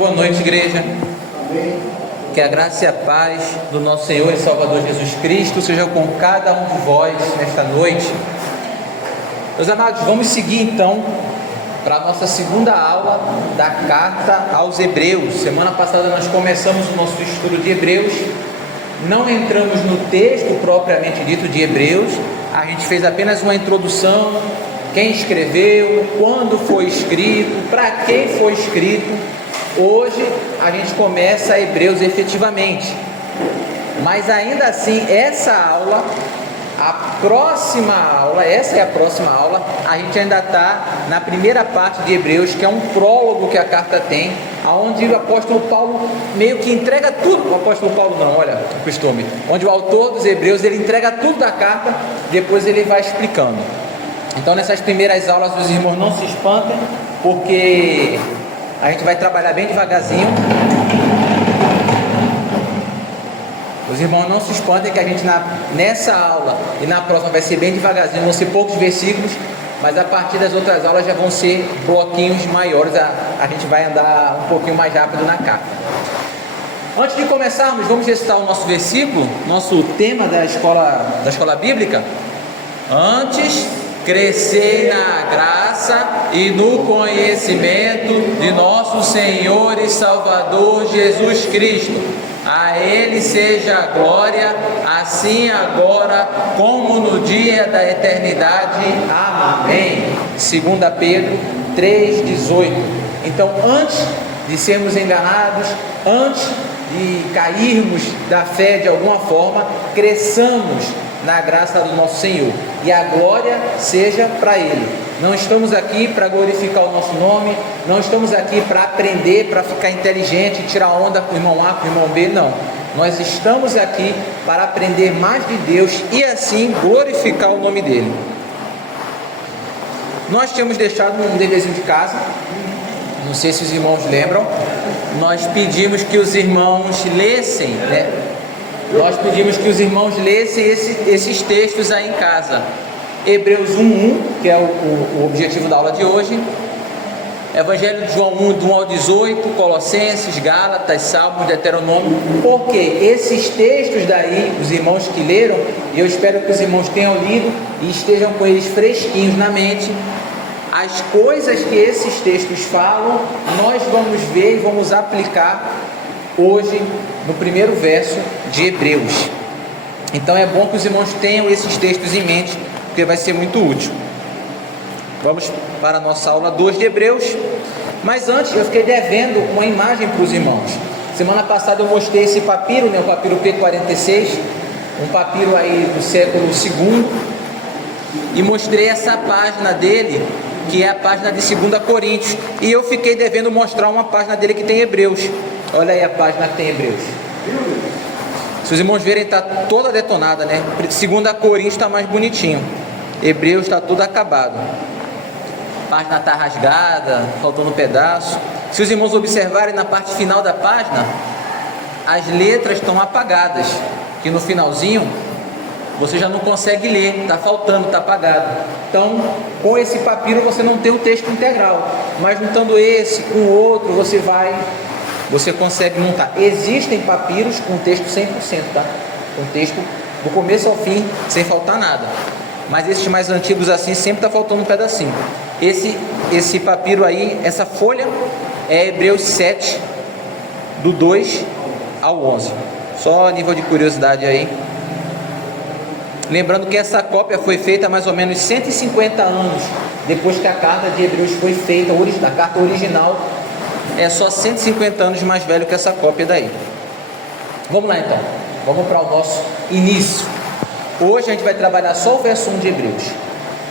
Boa noite, igreja. Que a graça e a paz do nosso Senhor e Salvador Jesus Cristo seja com cada um de vós nesta noite. Meus amados, vamos seguir então para a nossa segunda aula da carta aos Hebreus. Semana passada nós começamos o nosso estudo de Hebreus, não entramos no texto propriamente dito de Hebreus, a gente fez apenas uma introdução, quem escreveu, quando foi escrito, para quem foi escrito. Hoje a gente começa Hebreus efetivamente, mas ainda assim essa é a próxima aula, a gente ainda está na primeira parte de Hebreus, que é um prólogo que a carta tem, onde o apóstolo Paulo meio que entrega tudo, o apóstolo Paulo não, olha o costume, onde o autor dos Hebreus, ele entrega tudo da carta, depois ele vai explicando. Então nessas primeiras aulas os irmãos não se espantem, porque a gente vai trabalhar bem devagarzinho. Os irmãos não se espantem que a gente nessa aula e na próxima vai ser bem devagarzinho, vão ser poucos versículos, mas a partir das outras aulas já vão ser bloquinhos maiores, a gente vai andar um pouquinho mais rápido na carta. Antes de começarmos, vamos recitar o nosso versículo, nosso tema da escola bíblica. Antes, crescei na graça e no conhecimento de nosso Senhor e Salvador Jesus Cristo. A Ele seja a glória, assim agora como no dia da eternidade. Amém. 2 Pedro 3,18. Então, antes de sermos enganados, antes de cairmos da fé de alguma forma, cresçamos na graça do nosso Senhor, e a glória seja para Ele. Não estamos aqui para glorificar o nosso nome, não estamos aqui para aprender, para ficar inteligente, tirar onda com o irmão A, com o irmão B, não. Nós estamos aqui para aprender mais de Deus e assim glorificar o nome dEle. Nós tínhamos deixado um deverzinho de casa, não sei se os irmãos lembram, nós pedimos que os irmãos lessem, né? Nós pedimos que os irmãos lessem esses textos aí em casa. Hebreus 1:1, que é o objetivo da aula de hoje. Evangelho de João 1, do 1 ao 18, Colossenses, Gálatas, Salmos, Deuteronômio. Porque esses textos daí, os irmãos que leram, e eu espero que os irmãos tenham lido e estejam com eles fresquinhos na mente, as coisas que esses textos falam, nós vamos ver e vamos aplicar hoje no primeiro verso de Hebreus. Então é bom que os irmãos tenham esses textos em mente, porque vai ser muito útil. Vamos para a nossa aula 2 de Hebreus. Mas antes eu fiquei devendo uma imagem para os irmãos. Semana passada eu mostrei esse papiro, né, o papiro P46, um papiro aí do século II, e mostrei essa página dele, que é a página de 2 Coríntios, e eu fiquei devendo mostrar uma página dele que tem Hebreus. Olha aí a página que tem Hebreus. Se os irmãos verem, está toda detonada, né? 2 Coríntios está mais bonitinho, Hebreus está tudo acabado, a página está rasgada, faltando um pedaço. Se os irmãos observarem na parte final da página, as letras estão apagadas, que no finalzinho você já não consegue ler, está faltando, está apagado. Então, com esse papiro você não tem o texto integral, mas juntando esse com o outro, você consegue montar. Existem papiros com texto 100%, tá? Com texto do começo ao fim, sem faltar nada. Mas esses mais antigos assim, sempre está faltando um pedacinho. Esse papiro aí, essa folha, é Hebreus 7, do 2 ao 11. Só a nível de curiosidade aí. Lembrando que essa cópia foi feita há mais ou menos 150 anos depois que a carta de Hebreus foi feita, a carta original é só 150 anos mais velho que essa cópia daí. Vamos lá então, vamos para o nosso início. Hoje a gente vai trabalhar só o verso 1 de Hebreus.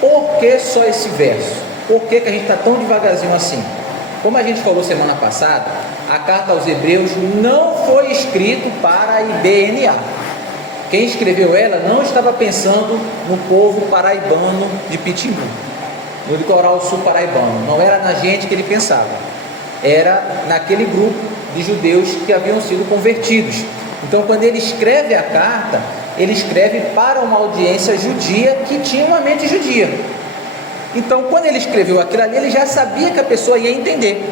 Por que só esse verso? Por que a gente está tão devagarzinho assim? Como a gente falou semana passada, a carta aos Hebreus não foi escrita para a IBNA. Quem escreveu ela não estava pensando no povo paraibano de Pitimbu, no litoral sul paraibano. Não era na gente que ele pensava, era naquele grupo de judeus que haviam sido convertidos. Então, quando ele escreve a carta, ele escreve para uma audiência judia que tinha uma mente judia. Então, quando ele escreveu aquilo ali, ele já sabia que a pessoa ia entender.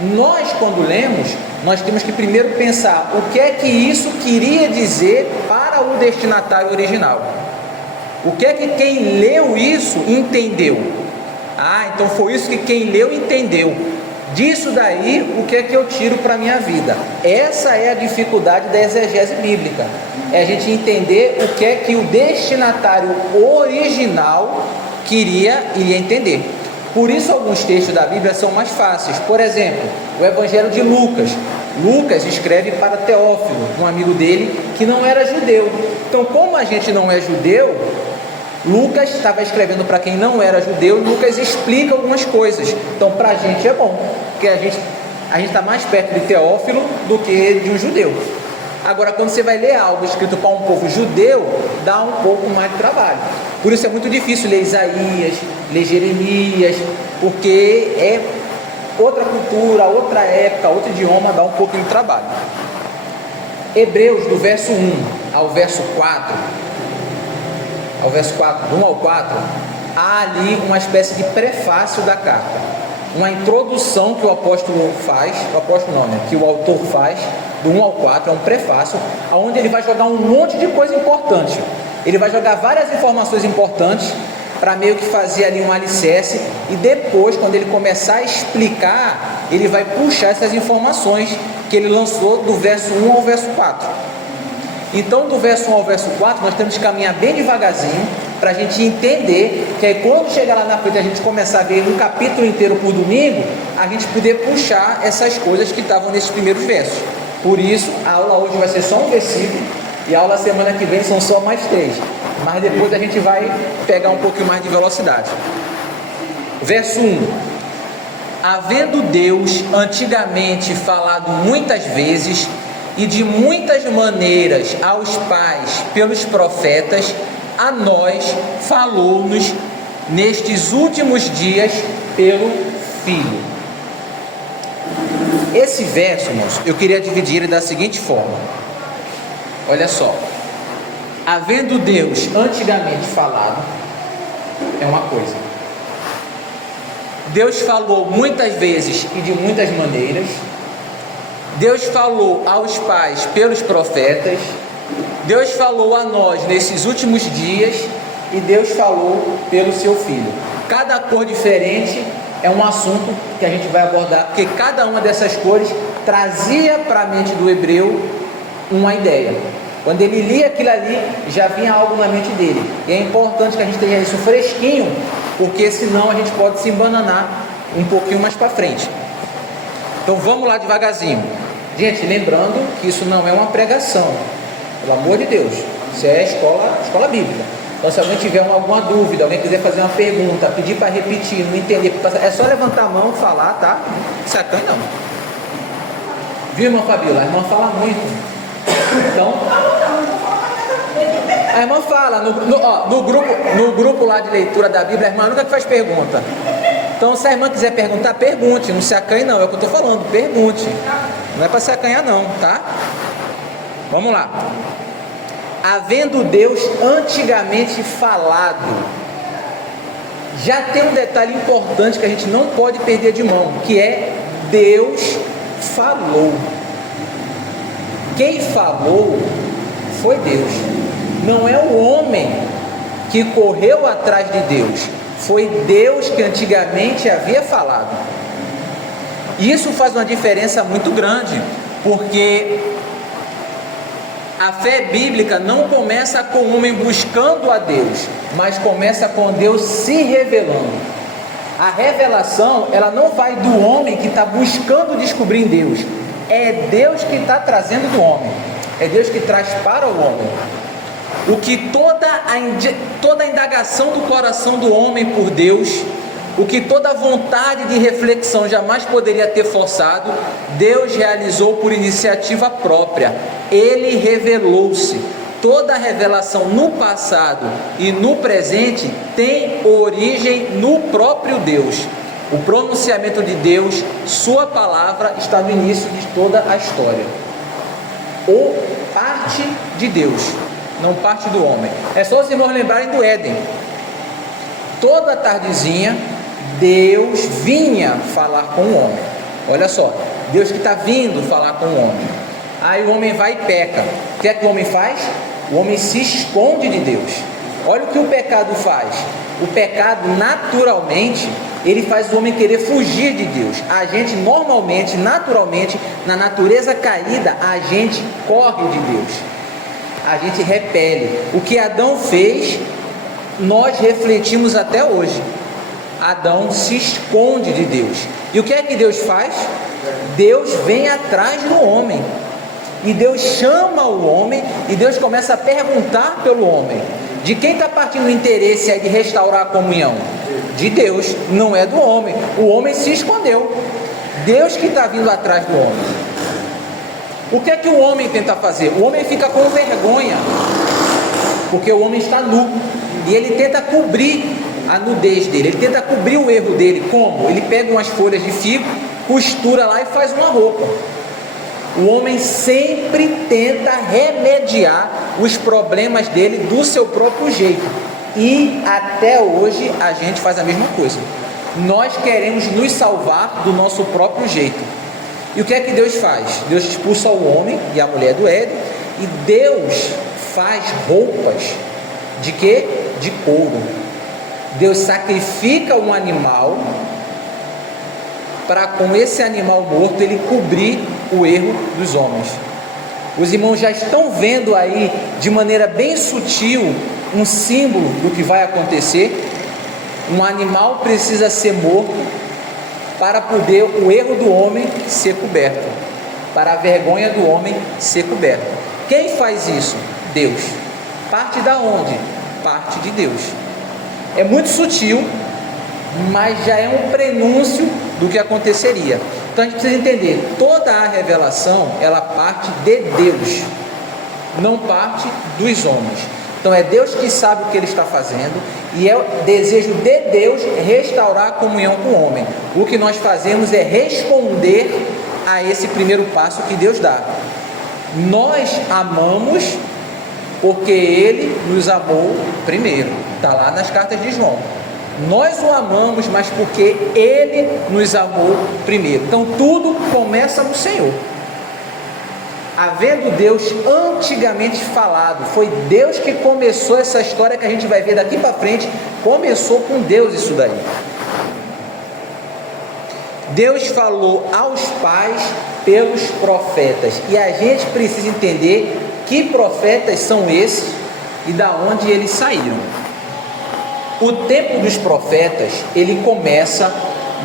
Nós, quando lemos, nós temos que primeiro pensar o que é que isso queria dizer para o destinatário original. O que é que quem leu isso entendeu? Ah, então foi isso que quem leu entendeu. Disso daí, o que é que eu tiro para a minha vida? Essa é a dificuldade da exegese bíblica. É a gente entender o que é que o destinatário original iria entender. Por isso, alguns textos da Bíblia são mais fáceis. Por exemplo, o Evangelho de Lucas. Lucas escreve para Teófilo, um amigo dele que não era judeu. Então, como a gente não é judeu, Lucas estava escrevendo para quem não era judeu, e Lucas explica algumas coisas. Então, para a gente é bom, porque a gente está mais perto de Teófilo do que de um judeu. Agora, quando você vai ler algo escrito para um povo judeu, dá um pouco mais de trabalho. Por isso é muito difícil ler Isaías, ler Jeremias, porque é outra cultura, outra época, outro idioma, dá um pouquinho de trabalho. Hebreus, do verso 1 ao verso 4, do 1 ao 4, há ali uma espécie de prefácio da carta. Uma introdução que o apóstolo faz, que o autor faz, do 1 ao 4, é um prefácio, onde ele vai jogar um monte de coisa importante. Ele vai jogar várias informações importantes, para meio que fazer ali um alicerce, e depois, quando ele começar a explicar, ele vai puxar essas informações que ele lançou do verso 1 ao verso 4. Então, do verso 1 ao verso 4, nós temos que caminhar bem devagarzinho, para a gente entender, que aí quando chegar lá na frente, a gente começar a ver um capítulo inteiro por domingo, a gente poder puxar essas coisas que estavam nesses primeiros versos. Por isso, a aula hoje vai ser só um versículo, e a aula semana que vem são só mais 3. Mas depois a gente vai pegar um pouquinho mais de velocidade. Verso 1: havendo Deus antigamente falado muitas vezes e de muitas maneiras aos pais pelos profetas, a nós falou-nos nestes últimos dias pelo Filho. Esse verso, irmãos, eu queria dividir ele da seguinte forma. Olha só. Havendo Deus antigamente falado, é uma coisa. Deus falou muitas vezes e de muitas maneiras. Deus falou aos pais pelos profetas. Deus falou a nós nesses últimos dias. E Deus falou pelo seu Filho. Cada cor diferente é um assunto que a gente vai abordar, porque cada uma dessas cores trazia para a mente do hebreu uma ideia. Quando ele lia aquilo ali, já vinha algo na mente dele. E é importante que a gente tenha isso fresquinho, porque senão a gente pode se embananar um pouquinho mais para frente. Então vamos lá devagarzinho. Gente, lembrando que isso não é uma pregação, pelo amor de Deus. Isso é escola bíblica. Então, se alguém tiver alguma dúvida, alguém quiser fazer uma pergunta, pedir para repetir, não entender, é só levantar a mão e falar, tá? Sacanagem não. Viu, irmã Fabíola? A irmã fala muito. Então, a irmã fala no grupo lá de leitura da Bíblia, a irmã nunca que faz pergunta. Então, se a irmã quiser perguntar, pergunte, não se acanhe não, é o que eu estou falando, pergunte. Não é para se acanhar não, tá? Vamos lá. Havendo Deus antigamente falado, já tem um detalhe importante que a gente não pode perder de mão, que é Deus falou. Quem falou foi Deus. Não é o homem que correu atrás de Deus, foi Deus que antigamente havia falado. E isso faz uma diferença muito grande, porque a fé bíblica não começa com o homem buscando a Deus, mas começa com Deus se revelando. A revelação, ela não vai do homem que está buscando descobrir em Deus. É Deus que está trazendo do homem. É Deus que traz para o homem. O que toda a indagação do coração do homem por Deus, o que toda vontade de reflexão jamais poderia ter forçado, Deus realizou por iniciativa própria. Ele revelou-se. Toda a revelação no passado e no presente tem origem no próprio Deus. O pronunciamento de Deus, sua palavra, está no início de toda a história. Ou parte de Deus, não parte do homem. É só os irmãos lembrarem do Éden. Toda tardezinha, Deus vinha falar com o homem. Olha só, Deus que está vindo falar com o homem. Aí o homem vai e peca. O que é que o homem faz? O homem se esconde de Deus. Olha o que o pecado faz. O pecado, naturalmente, ele faz o homem querer fugir de Deus. A gente normalmente, naturalmente, na natureza caída, a gente corre de Deus. A gente repele. O que Adão fez, nós refletimos até hoje. Adão se esconde de Deus. E o que é que Deus faz? Deus vem atrás do homem. E Deus chama o homem, e Deus começa a perguntar pelo homem. De quem está partindo o interesse aí de restaurar a comunhão? De Deus, não é do homem. O homem se escondeu. Deus que está vindo atrás do homem. O que é que o homem tenta fazer? O homem fica com vergonha, porque o homem está nu, e ele tenta cobrir a nudez dele, ele tenta cobrir o erro dele. Como? Ele pega umas folhas de figo, costura lá e faz uma roupa. O homem sempre tenta remediar os problemas dele do seu próprio jeito. E até hoje a gente faz a mesma coisa. Nós queremos nos salvar do nosso próprio jeito. E o que é que Deus faz? Deus expulsa o homem e a mulher do Éden, e Deus faz roupas de quê? De couro. Deus sacrifica um animal para, com esse animal morto, ele cobrir o erro dos homens. Os irmãos já estão vendo aí, de maneira bem sutil, um símbolo do que vai acontecer. Um animal precisa ser morto para poder o erro do homem ser coberto, para a vergonha do homem ser coberta. Quem faz isso? Deus. Parte da onde? Parte de Deus. É muito sutil, mas já é um prenúncio do que aconteceria. Então a gente precisa entender, toda a revelação, ela parte de Deus, não parte dos homens. Então é Deus que sabe o que Ele está fazendo, e é o desejo de Deus restaurar a comunhão com o homem. O que nós fazemos é responder a esse primeiro passo que Deus dá. Nós amamos porque Ele nos amou primeiro. Está lá nas cartas de João. Nós o amamos, mas porque Ele nos amou primeiro. Então tudo começa no Senhor. Havendo Deus antigamente falado, foi Deus que começou essa história que a gente vai ver daqui para frente. Começou com Deus isso daí. Deus falou aos pais pelos profetas, e a gente precisa entender que profetas são esses e da onde eles saíram. O tempo dos profetas, ele começa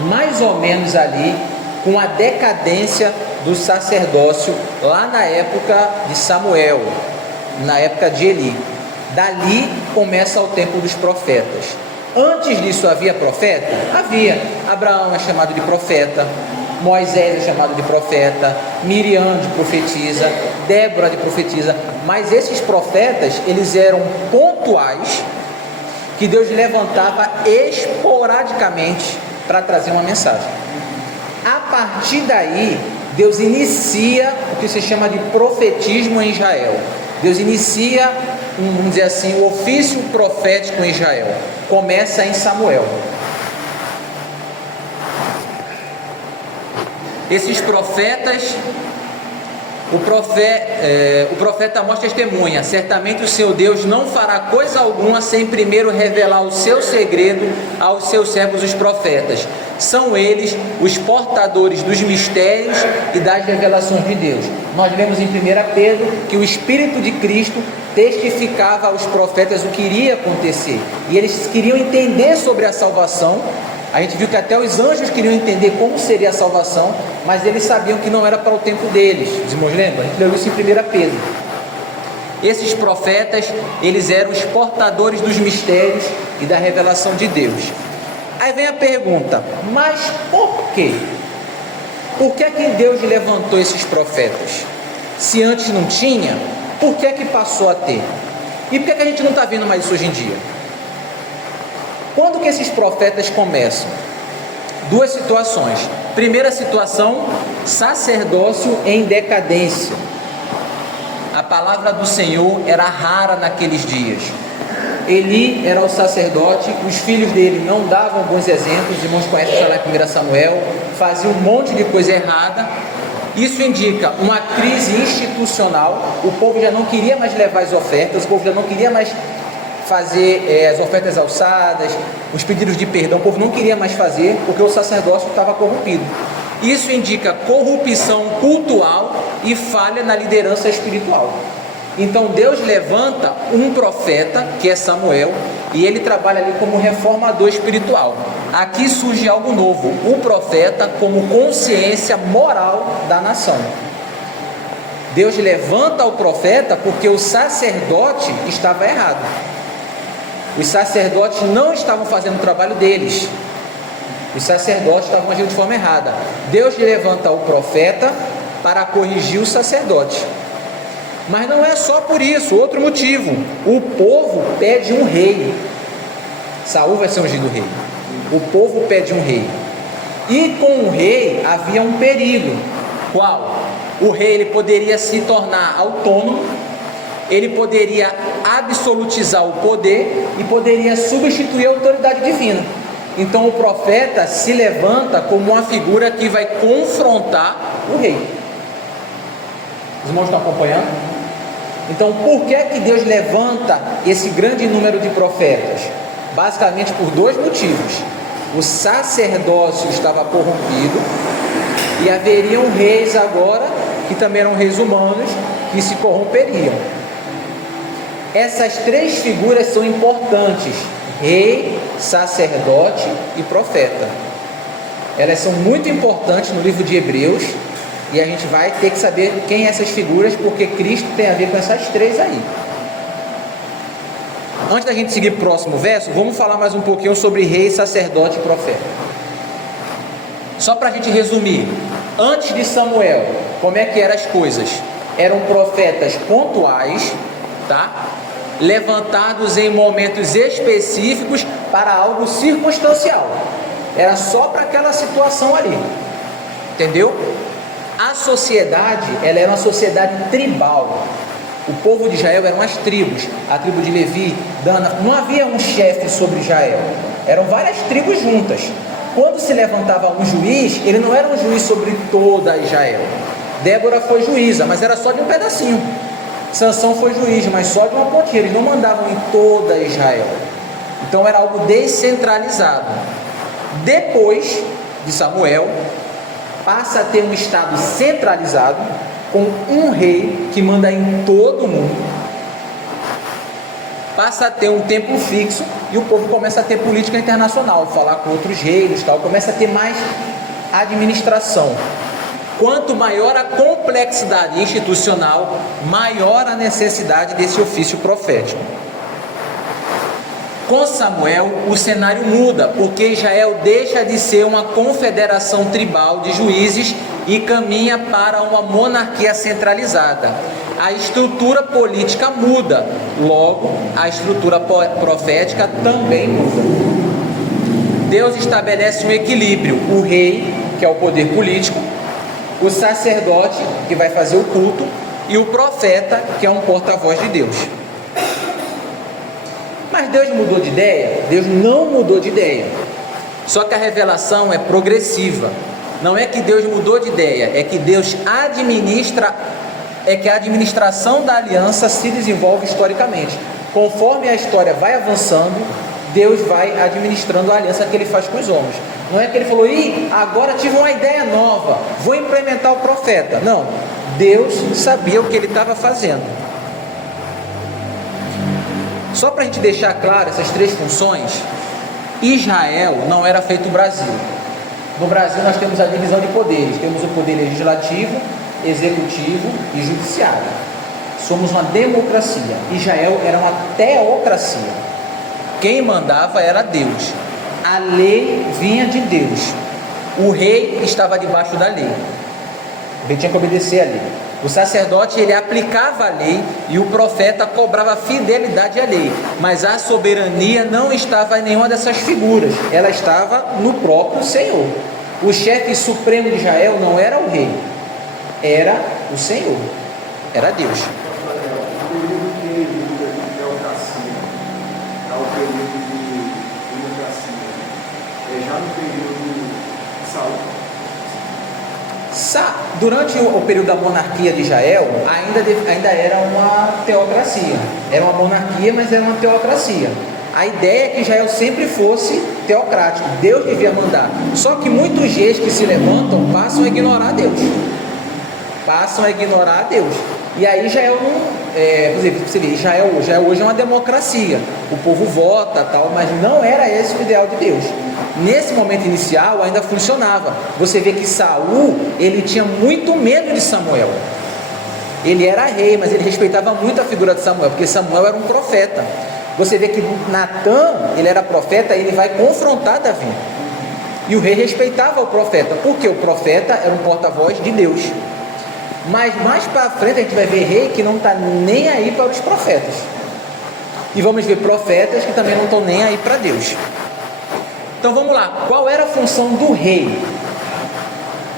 mais ou menos ali com a decadência do sacerdócio lá na época de Samuel, na época de Eli. Dali começa o tempo dos profetas. Antes disso havia profeta? Havia. Abraão é chamado de profeta, Moisés é chamado de profeta, Miriam de profetisa, Débora de profetisa. Mas esses profetas, eles eram pontuais, que Deus levantava esporadicamente para trazer uma mensagem. A partir daí, Deus inicia o que se chama de profetismo em Israel. Deus inicia, vamos dizer assim, o ofício profético em Israel. Começa em Samuel. Esses profetas, o profeta Amós testemunha: certamente o seu Deus não fará coisa alguma sem primeiro revelar o seu segredo aos seus servos os profetas. São eles os portadores dos mistérios e das revelações de Deus. Nós lemos em 1 Pedro que o Espírito de Cristo testificava aos profetas o que iria acontecer, e eles queriam entender sobre a salvação. A gente viu que até os anjos queriam entender como seria a salvação, mas eles sabiam que não era para o tempo deles. Os irmãos lembram? A gente leu isso em 1 Pedro. Esses profetas, eles eram os portadores dos mistérios e da revelação de Deus. Aí vem a pergunta: mas por quê? Por que é que Deus levantou esses profetas? Se antes não tinha, por que é que passou a ter? E por que é que a gente não está vendo mais isso hoje em dia? Quando que esses profetas começam? Duas situações. Primeira situação, sacerdócio em decadência. A palavra do Senhor era rara naqueles dias. Eli era o sacerdote, os filhos dele não davam bons exemplos, os irmãos conhecem lá em 1 Samuel, faziam um monte de coisa errada. Isso indica uma crise institucional, o povo já não queria mais levar as ofertas, o povo já não queria mais fazer as ofertas alçadas, os pedidos de perdão, o povo não queria mais fazer, porque o sacerdócio estava corrompido. Isso indica corrupção cultural e falha na liderança espiritual. Então Deus levanta um profeta, que é Samuel, e ele trabalha ali como reformador espiritual. Aqui surge algo novo, o profeta como consciência moral da nação. Deus levanta o profeta porque o sacerdote estava errado. Os sacerdotes não estavam fazendo o trabalho deles. Os sacerdotes estavam agindo de forma errada. Deus levanta o profeta para corrigir o sacerdote. Mas não é só por isso, outro motivo. O povo pede um rei. Saul vai ser ungido rei. O povo pede um rei. E com o rei havia um perigo. Qual? O rei ele poderia se tornar autônomo, ele poderia absolutizar o poder e poderia substituir a autoridade divina. Então o profeta se levanta como uma figura que vai confrontar o rei. Os irmãos estão acompanhando? Então por que Deus levanta esse grande número de profetas? Basicamente por dois motivos. O sacerdócio estava corrompido e haveriam reis agora, que também eram reis humanos, que se corromperiam. Essas três figuras são importantes: rei, sacerdote e profeta. Elas são muito importantes no livro de Hebreus, e a gente vai ter que saber quem são essas figuras, porque Cristo tem a ver com essas três aí. Antes da gente seguir para o próximo verso, vamos falar mais um pouquinho sobre rei, sacerdote e profeta. Só para a gente resumir, antes de Samuel, como é que eram as coisas? Eram profetas pontuais, tá? Levantados em momentos específicos para algo circunstancial. Era só para aquela situação ali, entendeu? A sociedade, ela era uma sociedade tribal. O povo de Israel eram as tribos, a tribo de Levi, Dana. Não havia um chefe sobre Israel, eram várias tribos juntas. Quando se levantava um juiz, ele não era um juiz sobre toda Israel. Débora foi juíza, mas era só de um pedacinho. Sansão foi juiz, mas só de uma pontinha. Eles não mandavam em toda Israel. Então era algo descentralizado. Depois de Samuel, passa a ter um estado centralizado, com um rei que manda em todo mundo. Passa a ter um tempo fixo e o povo começa a ter política internacional, falar com outros reinos, tal, começa a ter mais administração. Quanto maior a complexidade institucional, maior a necessidade desse ofício profético. Com Samuel, o cenário muda, porque Israel deixa de ser uma confederação tribal de juízes e caminha para uma monarquia centralizada. A estrutura política muda, logo a estrutura profética também muda. Deus estabelece um equilíbrio: o rei, que é o poder político, o sacerdote, que vai fazer o culto, e o profeta, que é um porta-voz de Deus. Mas Deus mudou de ideia? Deus não mudou de ideia. Só que a revelação é progressiva. Não é que Deus mudou de ideia, é que Deus administra, é que a administração da aliança se desenvolve historicamente. Conforme a história vai avançando, Deus vai administrando a aliança que Ele faz com os homens. Não é que Ele falou: agora tive uma ideia nova, vou implementar o profeta. Não, Deus sabia o que Ele estava fazendo. Só para a gente deixar claro essas três funções, Israel não era feito o Brasil. No Brasil nós temos a divisão de poderes, temos o poder legislativo, executivo e judiciário. Somos uma democracia. Israel era uma teocracia. Quem mandava era Deus. A lei vinha de Deus. O rei estava debaixo da lei. Ele tinha que obedecer a lei. O sacerdote, ele aplicava a lei e o profeta cobrava fidelidade à lei. Mas a soberania não estava em nenhuma dessas figuras. Ela estava no próprio Senhor. O chefe supremo de Israel não era o rei, era o Senhor, era Deus. Durante o período da monarquia de Israel, ainda era uma teocracia. Era uma monarquia, mas era uma teocracia. A ideia é que Israel sempre fosse teocrático, Deus devia mandar. Só que muitos reis que se levantam passam a ignorar Deus. E aí Israel não... você vê, Israel hoje é uma democracia. O povo vota, tal, mas não era esse o ideal de Deus. Nesse momento inicial ainda funcionava. Você vê que Saul, ele tinha muito medo de Samuel. Ele era rei, mas ele respeitava muito a figura de Samuel, porque Samuel era um profeta. Você vê que Natã, ele era profeta, ele vai confrontar Davi. E o rei respeitava o profeta, porque o profeta era um porta-voz de Deus. Mas mais para frente a gente vai ver rei que não está nem aí para os profetas. E vamos ver profetas que também não estão nem aí para Deus. Então vamos lá, qual era a função do rei?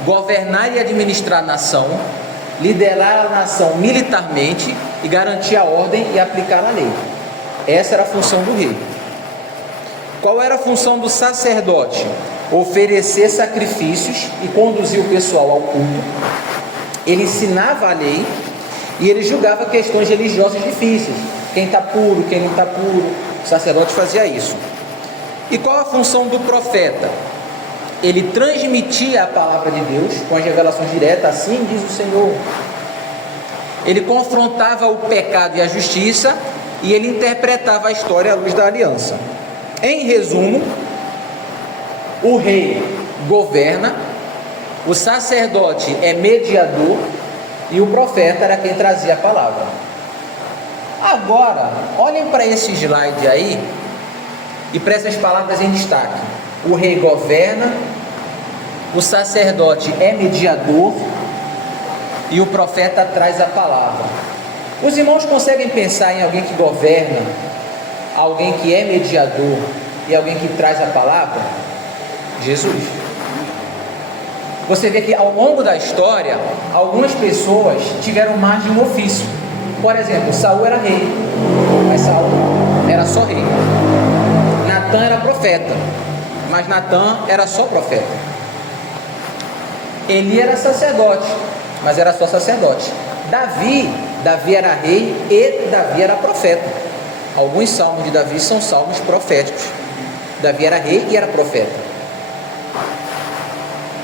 Governar e administrar a nação, liderar a nação militarmente e garantir a ordem e aplicar a lei. Essa era a função do rei. Qual era a função do sacerdote? Oferecer sacrifícios e conduzir o pessoal ao culto. Ele ensinava a lei e ele julgava questões religiosas difíceis. Quem está puro, quem não está puro. O sacerdote fazia isso. E qual a função do profeta? Ele transmitia a palavra de Deus com as revelações diretas, assim diz o Senhor. Ele confrontava o pecado e a justiça e ele interpretava a história à luz da aliança. Em resumo, o rei governa, o sacerdote é mediador e o profeta era quem trazia a palavra. Agora, olhem para esse slide aí e prestem as palavras em destaque. O rei governa, o sacerdote é mediador e o profeta traz a palavra. Os irmãos conseguem pensar em alguém que governa, alguém que é mediador e alguém que traz a palavra? Jesus. Você vê que ao longo da história, algumas pessoas tiveram mais de um ofício. Por exemplo, Saul era rei, mas Saul era só rei. Natã era profeta, mas Natã era só profeta. Eli era sacerdote, mas era só sacerdote. Davi era rei e Davi era profeta. Alguns salmos de Davi são salmos proféticos. Davi era rei e era profeta.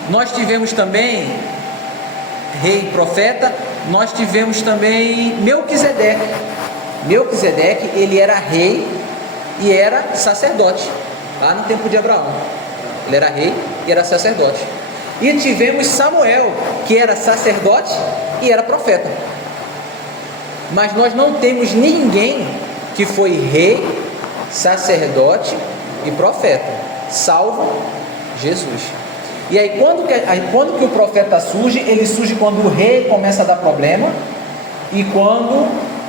Nós tivemos também rei e profeta. Nós tivemos também Melquisedeque. Melquisedeque, ele era rei e era sacerdote, lá no tempo de Abraão. Ele era rei e era sacerdote. E tivemos Samuel, que era sacerdote e era profeta. Mas nós não temos ninguém que foi rei, sacerdote e profeta, salvo Jesus. E aí quando que o profeta surge? Ele surge quando o rei começa a dar problema e quando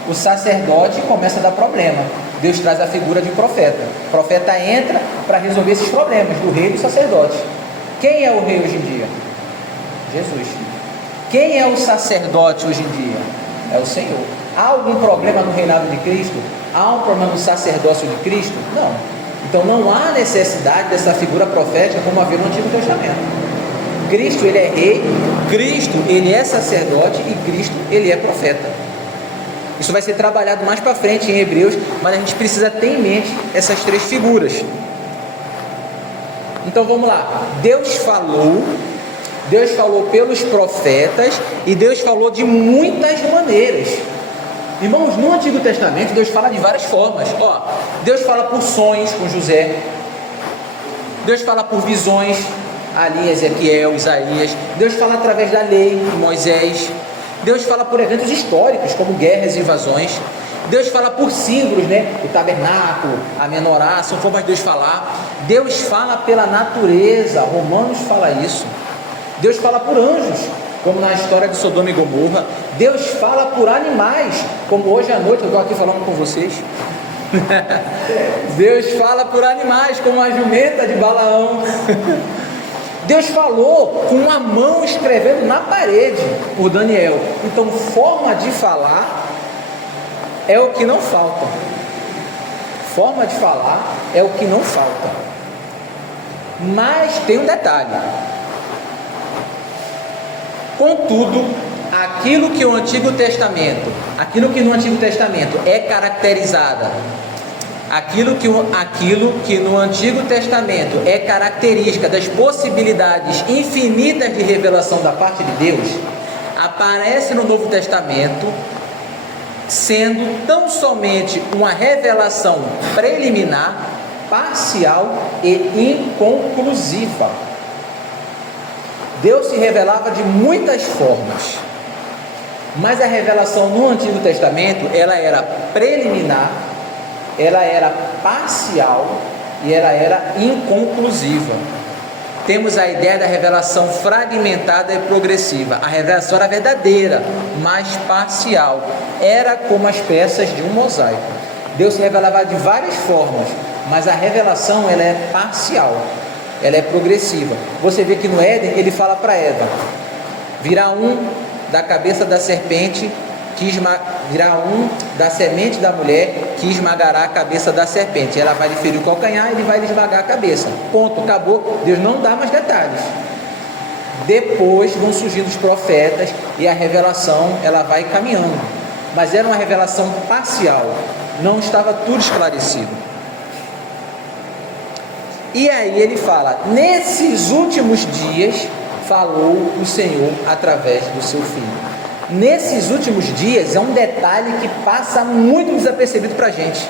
o sacerdote começa a dar problema. Deus traz a figura de profeta. O profeta entra para resolver esses problemas do rei e do sacerdote. Quem é o rei hoje em dia? Jesus. Quem é o sacerdote hoje em dia? É o Senhor. Há algum problema no reinado de Cristo? Há um problema no sacerdócio de Cristo? Não. Então não há necessidade dessa figura profética como havia no Antigo Testamento. Cristo, ele é rei, Cristo, ele é sacerdote e Cristo, ele é profeta. Isso vai ser trabalhado mais para frente em Hebreus, mas a gente precisa ter em mente essas três figuras. Então vamos lá. Deus falou pelos profetas e Deus falou de muitas maneiras. Irmãos, no Antigo Testamento Deus fala de várias formas. Deus fala por sonhos com José, Deus fala por visões ali em Ezequiel, Isaías, Deus fala através da lei em Moisés, Deus fala por eventos históricos como guerras e invasões, Deus fala por símbolos, o tabernáculo, a menorá, são formas de Deus falar. Deus fala pela natureza, Romanos fala isso. Deus fala por anjos, como na história de Sodoma e Gomorra. Deus fala por animais, como hoje à noite eu estou aqui falando com vocês. Deus fala por animais, como a jumenta de Balaão. Deus falou com uma mão escrevendo na parede por Daniel. Então, forma de falar é o que não falta. Forma de falar é o que não falta. Mas tem um detalhe. Contudo, aquilo que no Antigo Testamento é caracterizada, aquilo que no Antigo Testamento é característica das possibilidades infinitas de revelação da parte de Deus, aparece no Novo Testamento sendo tão somente uma revelação preliminar, parcial e inconclusiva. Deus se revelava de muitas formas, mas a revelação no Antigo Testamento, ela era preliminar, ela era parcial e ela era inconclusiva. Temos a ideia da revelação fragmentada e progressiva. A revelação era verdadeira, mas parcial. Era como as peças de um mosaico. Deus se revelava de várias formas, mas a revelação ela é parcial, ela é progressiva. Você vê que no Éden ele fala para Eva: virá um da cabeça da serpente, virá um da semente da mulher que esmagará a cabeça da serpente. Ela vai lhe ferir o calcanhar e ele vai lhe esmagar a cabeça. Ponto, acabou. Deus não dá mais detalhes. Depois vão surgindo os profetas e a revelação ela vai caminhando, mas era uma revelação parcial, não estava tudo esclarecido. E aí ele fala: nesses últimos dias falou o Senhor através do seu Filho. Nesses últimos dias é um detalhe que passa muito desapercebido para a gente.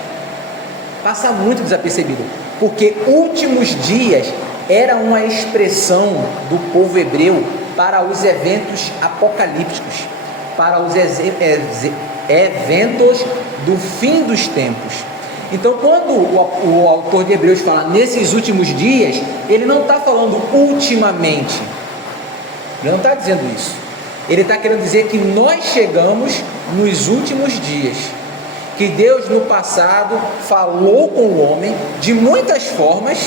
Passa muito desapercebido, porque últimos dias era uma expressão do povo hebreu para os eventos apocalípticos, para os eventos do fim dos tempos. Então, quando o autor de Hebreus fala nesses últimos dias, ele não está falando ultimamente, ele não está dizendo isso. Ele está querendo dizer que nós chegamos nos últimos dias, que Deus no passado falou com o homem de muitas formas,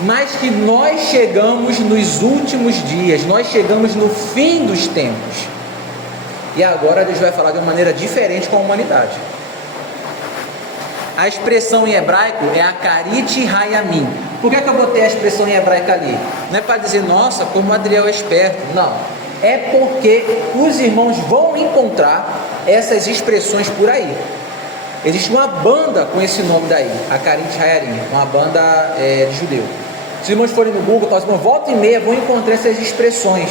mas que nós chegamos nos últimos dias, nós chegamos no fim dos tempos. E agora Deus vai falar de uma maneira diferente com a humanidade. A expressão em hebraico é Akarit Hayamim. Por que eu botei a expressão em hebraico ali? Não é para dizer, nossa, como o Adriel é esperto. Não. É porque os irmãos vão encontrar essas expressões por aí. Existe uma banda com esse nome daí, Akarit Hayamim, uma banda de judeu. Se os irmãos forem no Google, volta e meia vão encontrar essas expressões.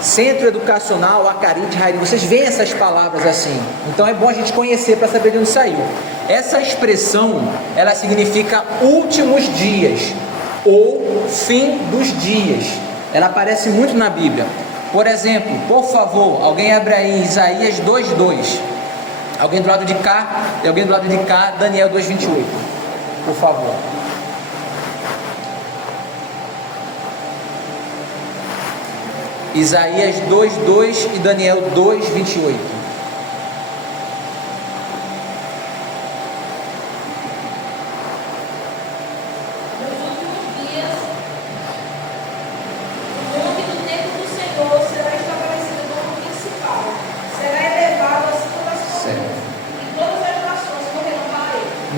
Centro Educacional Akarit Hayamim, vocês veem essas palavras assim. Então é bom a gente conhecer para saber de onde saiu. Essa expressão, ela significa últimos dias ou fim dos dias. Ela aparece muito na Bíblia. Por exemplo, por favor, alguém abre aí Isaías 2:2. Alguém do lado de cá e alguém do lado de cá, Daniel 2:28. Por favor. Isaías 2:2 e Daniel 2:28.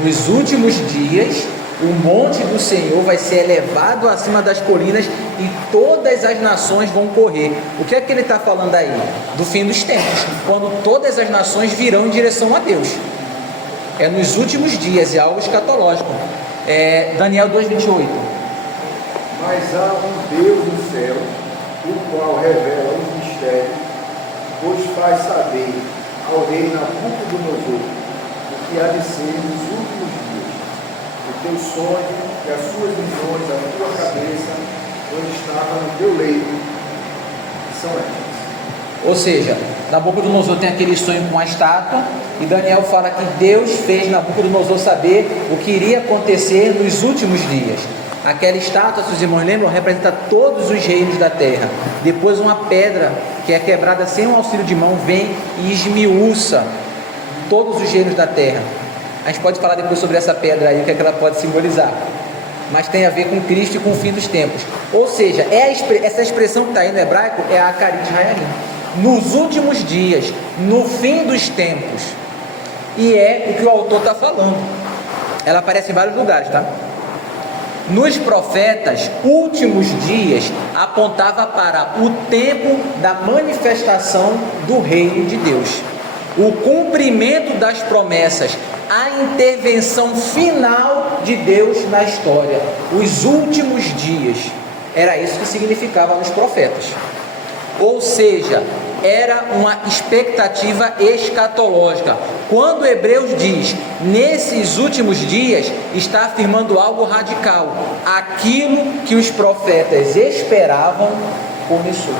Nos últimos dias, o monte do Senhor vai ser elevado acima das colinas e todas as nações vão correr. O que é que ele está falando aí? Do fim dos tempos, quando todas as nações virão em direção a Deus. É nos últimos dias, é algo escatológico. Daniel 2:28. Mas há um Deus no céu, o qual revela os mistérios, pois faz saber ao rei Nabucodonosor o que há de ser nos últimos dias. O teu sonho e as suas visões, a tua cabeça, onde estava no teu leito, são estas. Ou seja, Nabucodonosor tem aquele sonho com a estátua, e Daniel fala que Deus fez Nabucodonosor saber o que iria acontecer nos últimos dias. Aquela estátua, se os irmãos lembram, representa todos os reinos da terra. Depois uma pedra que é quebrada sem um auxílio de mão vem e esmiuça todos os reinos da terra. A gente pode falar depois sobre essa pedra aí, o que é que ela pode simbolizar, mas tem a ver com Cristo e com o fim dos tempos. Ou seja, essa expressão que está aí no hebraico é a Akarit Hayamim, nos últimos dias, no fim dos tempos. E é o que o autor está falando. Ela aparece em vários lugares, tá? nos profetas, últimos dias apontava para o tempo da manifestação do reino de Deus, o cumprimento das promessas, a intervenção final de Deus na história, os últimos dias. Era isso que significava nos profetas. Ou seja, era uma expectativa escatológica. Quando Hebreus diz, nesses últimos dias, está afirmando algo radical. Aquilo que os profetas esperavam começou.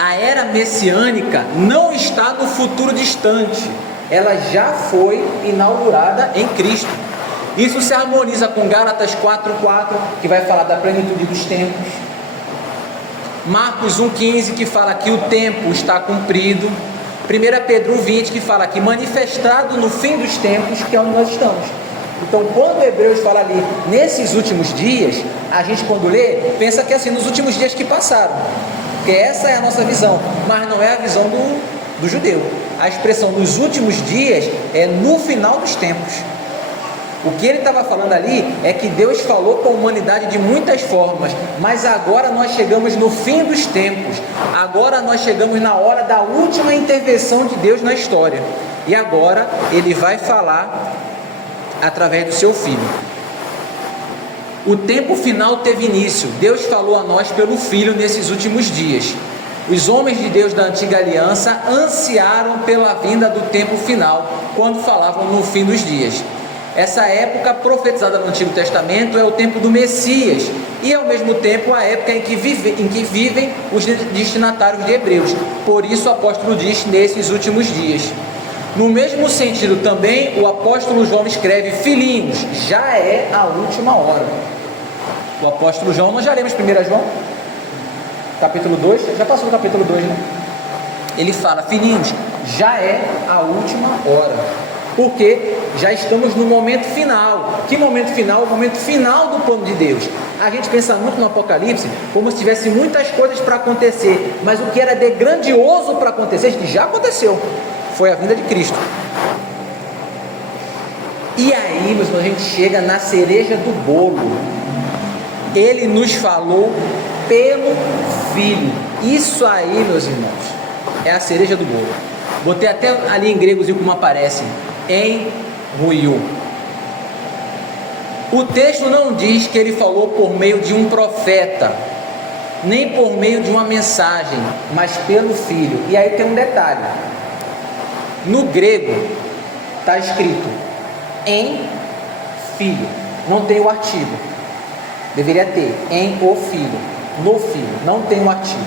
A era messiânica não está no futuro distante. Ela já foi inaugurada em Cristo. Isso se harmoniza com Gálatas 4:4, que vai falar da plenitude dos tempos. Marcos 1,15, que fala que o tempo está cumprido. 1 Pedro 20, que fala que manifestado no fim dos tempos, que é onde nós estamos. Então, quando Hebreus fala ali, nesses últimos dias, a gente quando lê, pensa que é assim, nos últimos dias que passaram. Porque essa é a nossa visão, mas não é a visão do judeu. A expressão nos últimos dias é no final dos tempos. O que ele estava falando ali é que Deus falou com a humanidade de muitas formas, mas agora nós chegamos no fim dos tempos, agora nós chegamos na hora da última intervenção de Deus na história, e agora ele vai falar através do seu Filho. O tempo final teve início, Deus falou a nós pelo Filho nesses últimos dias. Os homens de Deus da antiga aliança ansiaram pela vinda do tempo final, quando falavam no fim dos dias. Essa época profetizada no Antigo Testamento é o tempo do Messias e ao mesmo tempo a época em que vivem os destinatários de Hebreus. Por isso o apóstolo diz nesses últimos dias. No mesmo sentido também o apóstolo João escreve: filhinhos, já é a última hora. O apóstolo João, nós já lemos 1 João capítulo 2, já passou o capítulo 2, né? Ele fala: filhinhos, já é a última hora. Porque já estamos no momento final. Que momento final? O momento final do plano de Deus. A gente pensa muito no Apocalipse como se tivesse muitas coisas para acontecer, mas o que era de grandioso para acontecer, já aconteceu, foi a vinda de Cristo. E aí, meus irmãos, a gente chega na cereja do bolo. Ele nos falou pelo Filho. Isso aí, meus irmãos, é a cereja do bolo. Botei até ali em gregozinho como aparece: em ruiu. O texto não diz que ele falou por meio de um profeta, nem por meio de uma mensagem, mas pelo Filho. E aí tem um detalhe: no grego está escrito em Filho, não tem o artigo. Deveria ter em o Filho, no Filho, não tem o artigo.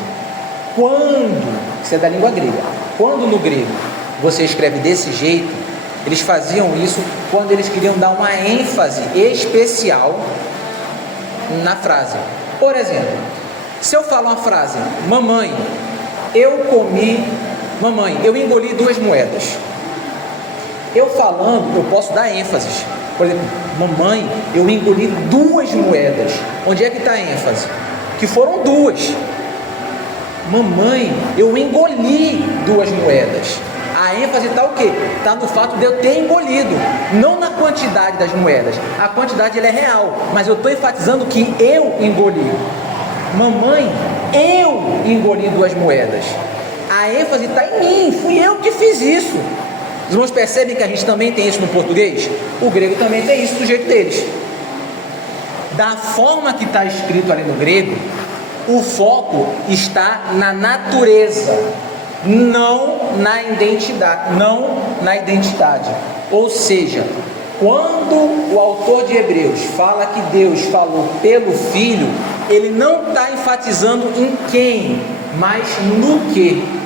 Quando, isso é da língua grega, quando no grego você escreve desse jeito, eles faziam isso quando eles queriam dar uma ênfase especial na frase. Por exemplo, se eu falo uma frase: mamãe, eu engoli 2 moedas. Eu falando, eu posso dar ênfase. Por exemplo, mamãe, eu engoli 2 moedas. Onde é que está a ênfase? Que foram 2. Mamãe, eu engoli 2 moedas. A ênfase está o quê? Está no fato de eu ter engolido, não na quantidade das moedas. A quantidade ela é real, mas eu estou enfatizando que eu engoli. Mamãe, eu engoli 2 moedas. A ênfase está em mim, fui eu que fiz isso. Os irmãos percebem que a gente também tem isso no português? O grego também tem isso do jeito deles. Da forma que está escrito ali no grego, o foco está na natureza, não na identidade. Ou seja, quando o autor de Hebreus fala que Deus falou pelo Filho, ele não está enfatizando em quem, mas no que.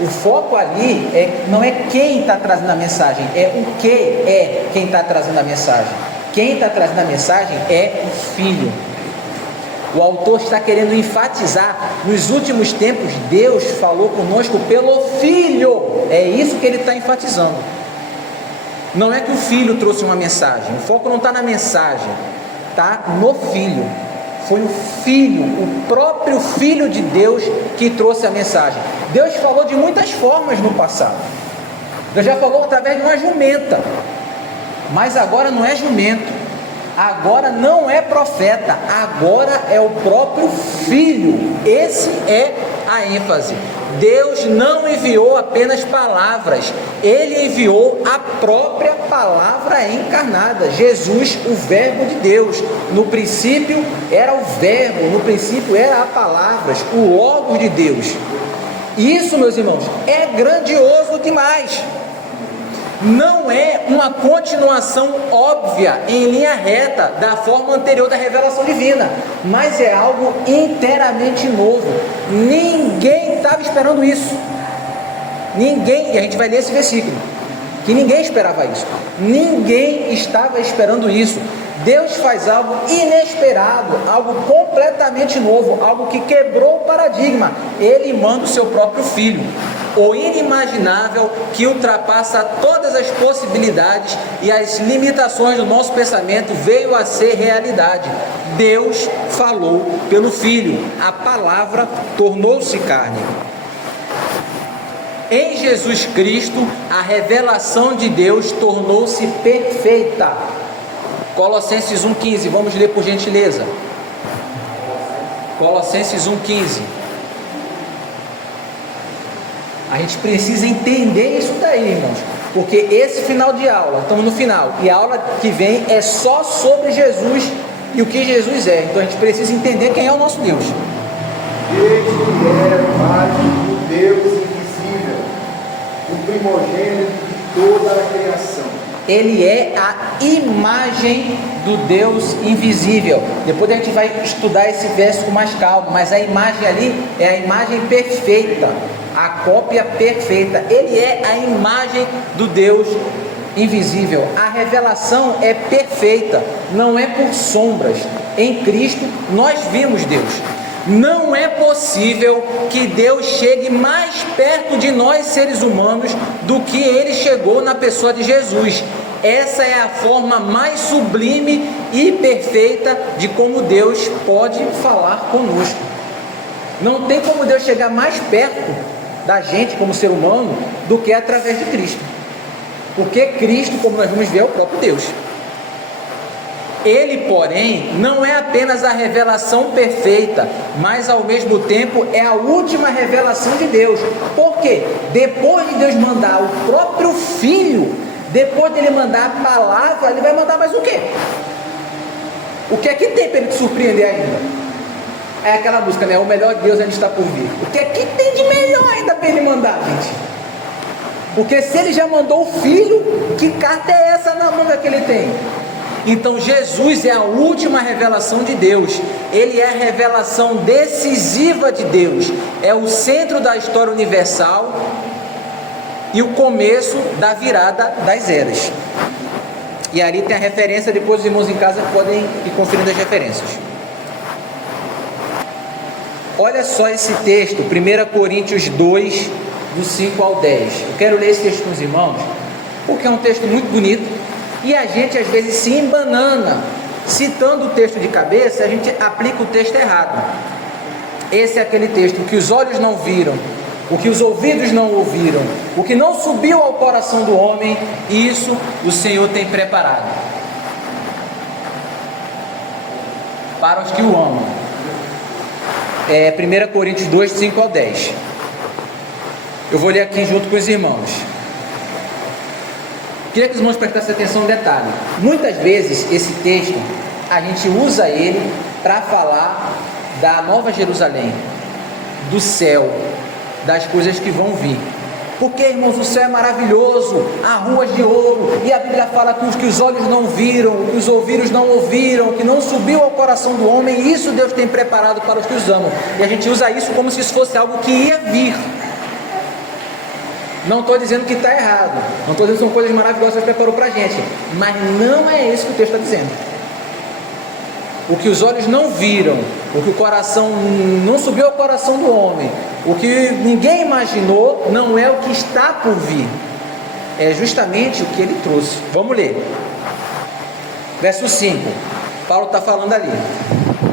O foco ali não é quem está trazendo a mensagem, é o que é quem está trazendo a mensagem. Quem está trazendo a mensagem é o Filho. O autor está querendo enfatizar: nos últimos tempos Deus falou conosco pelo Filho. É isso que ele está enfatizando. Não é que o Filho trouxe uma mensagem, o foco não está na mensagem, está no Filho. Foi o Filho, o próprio Filho de Deus que trouxe a mensagem. Deus falou de muitas formas no passado. Deus já falou através de uma jumenta. Mas agora não é jumento, agora não é profeta, agora é o próprio Filho. Esse é a ênfase. Deus não enviou apenas palavras, Ele enviou a própria palavra encarnada, Jesus, o Verbo de Deus. No princípio era o Verbo, no princípio era a palavras, o Logos de Deus. Isso, meus irmãos, é grandioso demais. Não é uma continuação óbvia, em linha reta, da forma anterior da revelação divina, mas é algo inteiramente novo. Ninguém estava esperando isso. Ninguém, e a gente vai ler esse versículo, que ninguém esperava isso. Ninguém estava esperando isso. Deus faz algo inesperado, algo completamente novo, algo que quebrou o paradigma. Ele manda o seu próprio Filho. O inimaginável, que ultrapassa todas as possibilidades e as limitações do nosso pensamento, veio a ser realidade. Deus falou pelo Filho, a palavra tornou-se carne. Em Jesus Cristo, a revelação de Deus tornou-se perfeita. Colossenses 1,15, vamos ler por gentileza. Colossenses 1,15. A gente precisa entender isso daí, irmãos, porque esse final de aula, estamos no final, e a aula que vem é só sobre Jesus e o que Jesus é. Então a gente precisa entender quem é o nosso Deus. Desde que era Pai do Deus invisível, o primogênito de toda a criação. Ele é a imagem do Deus invisível. Depois a gente vai estudar esse verso com mais calma, mas a imagem ali é a imagem perfeita, a cópia perfeita. Ele é a imagem do Deus invisível. A revelação é perfeita, não é por sombras. Em Cristo nós vimos Deus. Não é possível que Deus chegue mais perto de nós seres humanos do que Ele chegou na pessoa de Jesus. Essa é a forma mais sublime e perfeita de como Deus pode falar conosco. Não tem como Deus chegar mais perto da gente como ser humano do que através de Cristo, porque Cristo, como nós vamos ver, é o próprio Deus. Ele, porém, não é apenas a revelação perfeita, mas ao mesmo tempo é a última revelação de Deus. Por quê? Depois de Deus mandar o próprio Filho, depois de Ele mandar a palavra, Ele vai mandar mais o quê? O que é que tem para Ele te surpreender ainda? É aquela música, né? O melhor de Deus ainda está por vir. O que é que tem de melhor ainda para Ele mandar, gente? Porque se Ele já mandou o Filho, que carta é essa na manga que Ele tem? Então Jesus é a última revelação de Deus. Ele é a revelação decisiva de Deus. É o centro da história universal e o começo da virada das eras. E ali tem a referência, depois os irmãos em casa podem ir conferindo as referências. Olha só esse texto, 1 Coríntios 2, do 5 ao 10. Eu quero ler esse texto com os irmãos, porque é um texto muito bonito. E a gente às vezes se embanana, citando o texto de cabeça, a gente aplica o texto errado. Esse é aquele texto: o que os olhos não viram, o que os ouvidos não ouviram, o que não subiu ao coração do homem, isso o Senhor tem preparado para os que o amam. 1 Coríntios 2, 5 ao 10. Eu vou ler aqui junto com os irmãos. Queria que os irmãos prestassem atenção no detalhe. Muitas vezes esse texto, a gente usa ele para falar da Nova Jerusalém, do céu, das coisas que vão vir. Porque, irmãos, o céu é maravilhoso, há ruas de ouro, e a Bíblia fala que os olhos não viram, que os ouvidos não ouviram, que não subiu ao coração do homem, isso Deus tem preparado para os que os amam. E a gente usa isso como se isso fosse algo que ia vir. Não estou dizendo que está errado, não estou dizendo que são coisas maravilhosas que Deus preparou para a gente, mas não é isso que o texto está dizendo. O que os olhos não viram, o que o coração não subiu ao coração do homem, o que ninguém imaginou, não é o que está por vir, é justamente o que ele trouxe. Vamos ler, verso 5, Paulo está falando ali: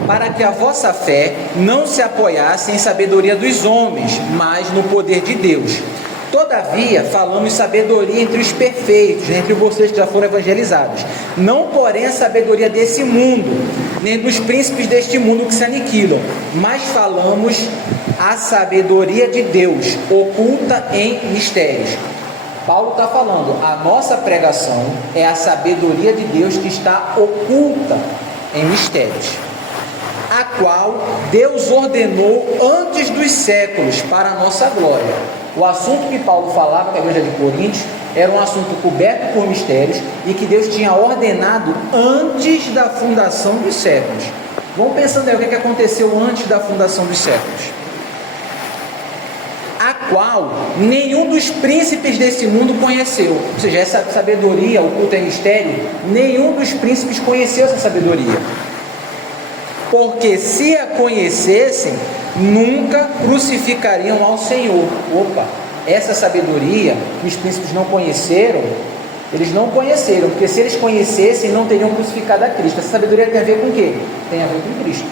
para que a vossa fé não se apoiasse em sabedoria dos homens, mas no poder de Deus. Todavia, falamos sabedoria entre os perfeitos, entre vocês que já foram evangelizados. Não, porém, a sabedoria desse mundo, nem dos príncipes deste mundo que se aniquilam, mas falamos a sabedoria de Deus, oculta em mistérios. Paulo está falando, a nossa pregação é a sabedoria de Deus que está oculta em mistérios, a qual Deus ordenou antes dos séculos para a nossa glória. O assunto que Paulo falava com a igreja de Coríntios era um assunto coberto por mistérios e que Deus tinha ordenado antes da fundação dos séculos. Vamos pensando aí o que aconteceu antes da fundação dos séculos. A qual nenhum dos príncipes desse mundo conheceu. Ou seja, essa sabedoria oculta em mistério, nenhum dos príncipes conheceu essa sabedoria. Porque se a conhecessem, nunca crucificariam ao Senhor. Opa, essa sabedoria que os príncipes não conheceram, eles não conheceram, porque se eles conhecessem, não teriam crucificado a Cristo. Essa sabedoria tem a ver com o quê? Tem a ver com Cristo.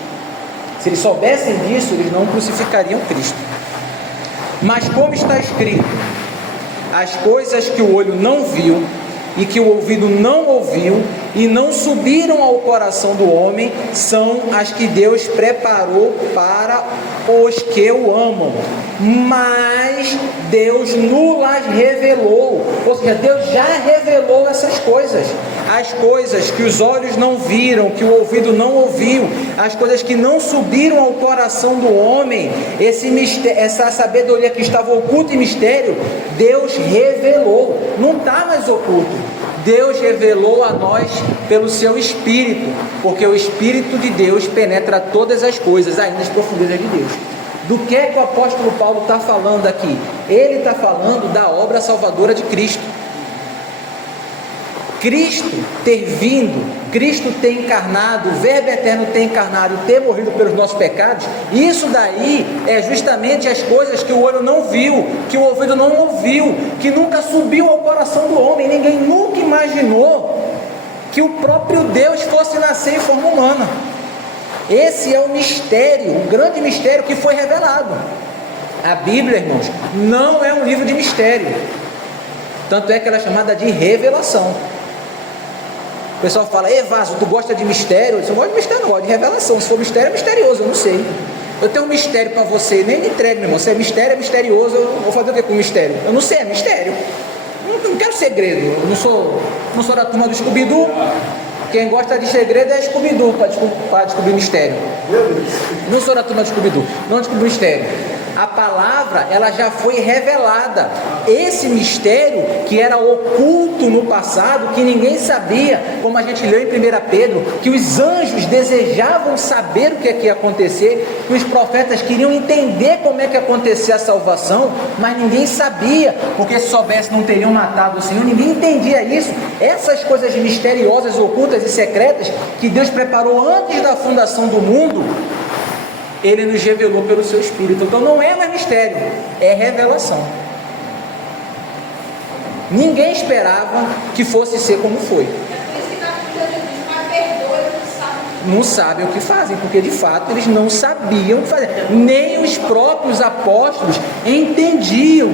Se eles soubessem disso, eles não crucificariam Cristo. Mas como está escrito, as coisas que o olho não viu, e que o ouvido não ouviu, e não subiram ao coração do homem, são as que Deus preparou para os que o amam. Mas Deus nulas revelou, ou seja, Deus já revelou essas coisas, as coisas que os olhos não viram, que o ouvido não ouviu, as coisas que não subiram ao coração do homem, essa sabedoria que estava oculta em mistério, Deus revelou, não está mais oculto. Deus revelou a nós pelo seu Espírito, porque o Espírito de Deus penetra todas as coisas, ainda as profundezas de Deus. Do que o apóstolo Paulo está falando aqui? Ele está falando da obra salvadora de Cristo. Cristo ter vindo, Cristo ter encarnado, o Verbo eterno ter encarnado, ter morrido pelos nossos pecados, isso daí é justamente as coisas que o olho não viu, que o ouvido não ouviu, que nunca subiu ao coração do homem. Ninguém nunca imaginou que o próprio Deus fosse nascer em forma humana. Esse é o mistério, o grande mistério que foi revelado. A Bíblia, irmãos, não é um livro de mistério, tanto é que ela é chamada de revelação. O pessoal fala, Vaso, tu gosta de mistério? Eu disse, eu gosto de mistério, não gosto de revelação. Se for mistério, é misterioso, eu não sei. Eu tenho um mistério para você, nem me entregue, meu irmão. Se é mistério, é misterioso, eu vou fazer o que com mistério? Eu não sei, é mistério. Eu não quero segredo, eu não sou da turma do Scooby-Doo. Quem gosta de segredo é Scooby-Doo para descobrir mistério. Não sou da turma do Scooby-Doo, não descobri mistério. A palavra, ela já foi revelada. Esse mistério que era oculto no passado, que ninguém sabia, como a gente leu em 1 Pedro, que os anjos desejavam saber o que ia acontecer, que os profetas queriam entender como é que acontecia a salvação, mas ninguém sabia, porque se soubesse não teriam matado o Senhor. Ninguém entendia isso. Essas coisas misteriosas, ocultas e secretas que Deus preparou antes da fundação do mundo, Ele nos revelou pelo seu Espírito. Então não é mais mistério, é revelação. Ninguém esperava que fosse ser como foi. Não sabem o que fazem, porque de fato eles não sabiam o que fazer. Nem os próprios apóstolos entendiam.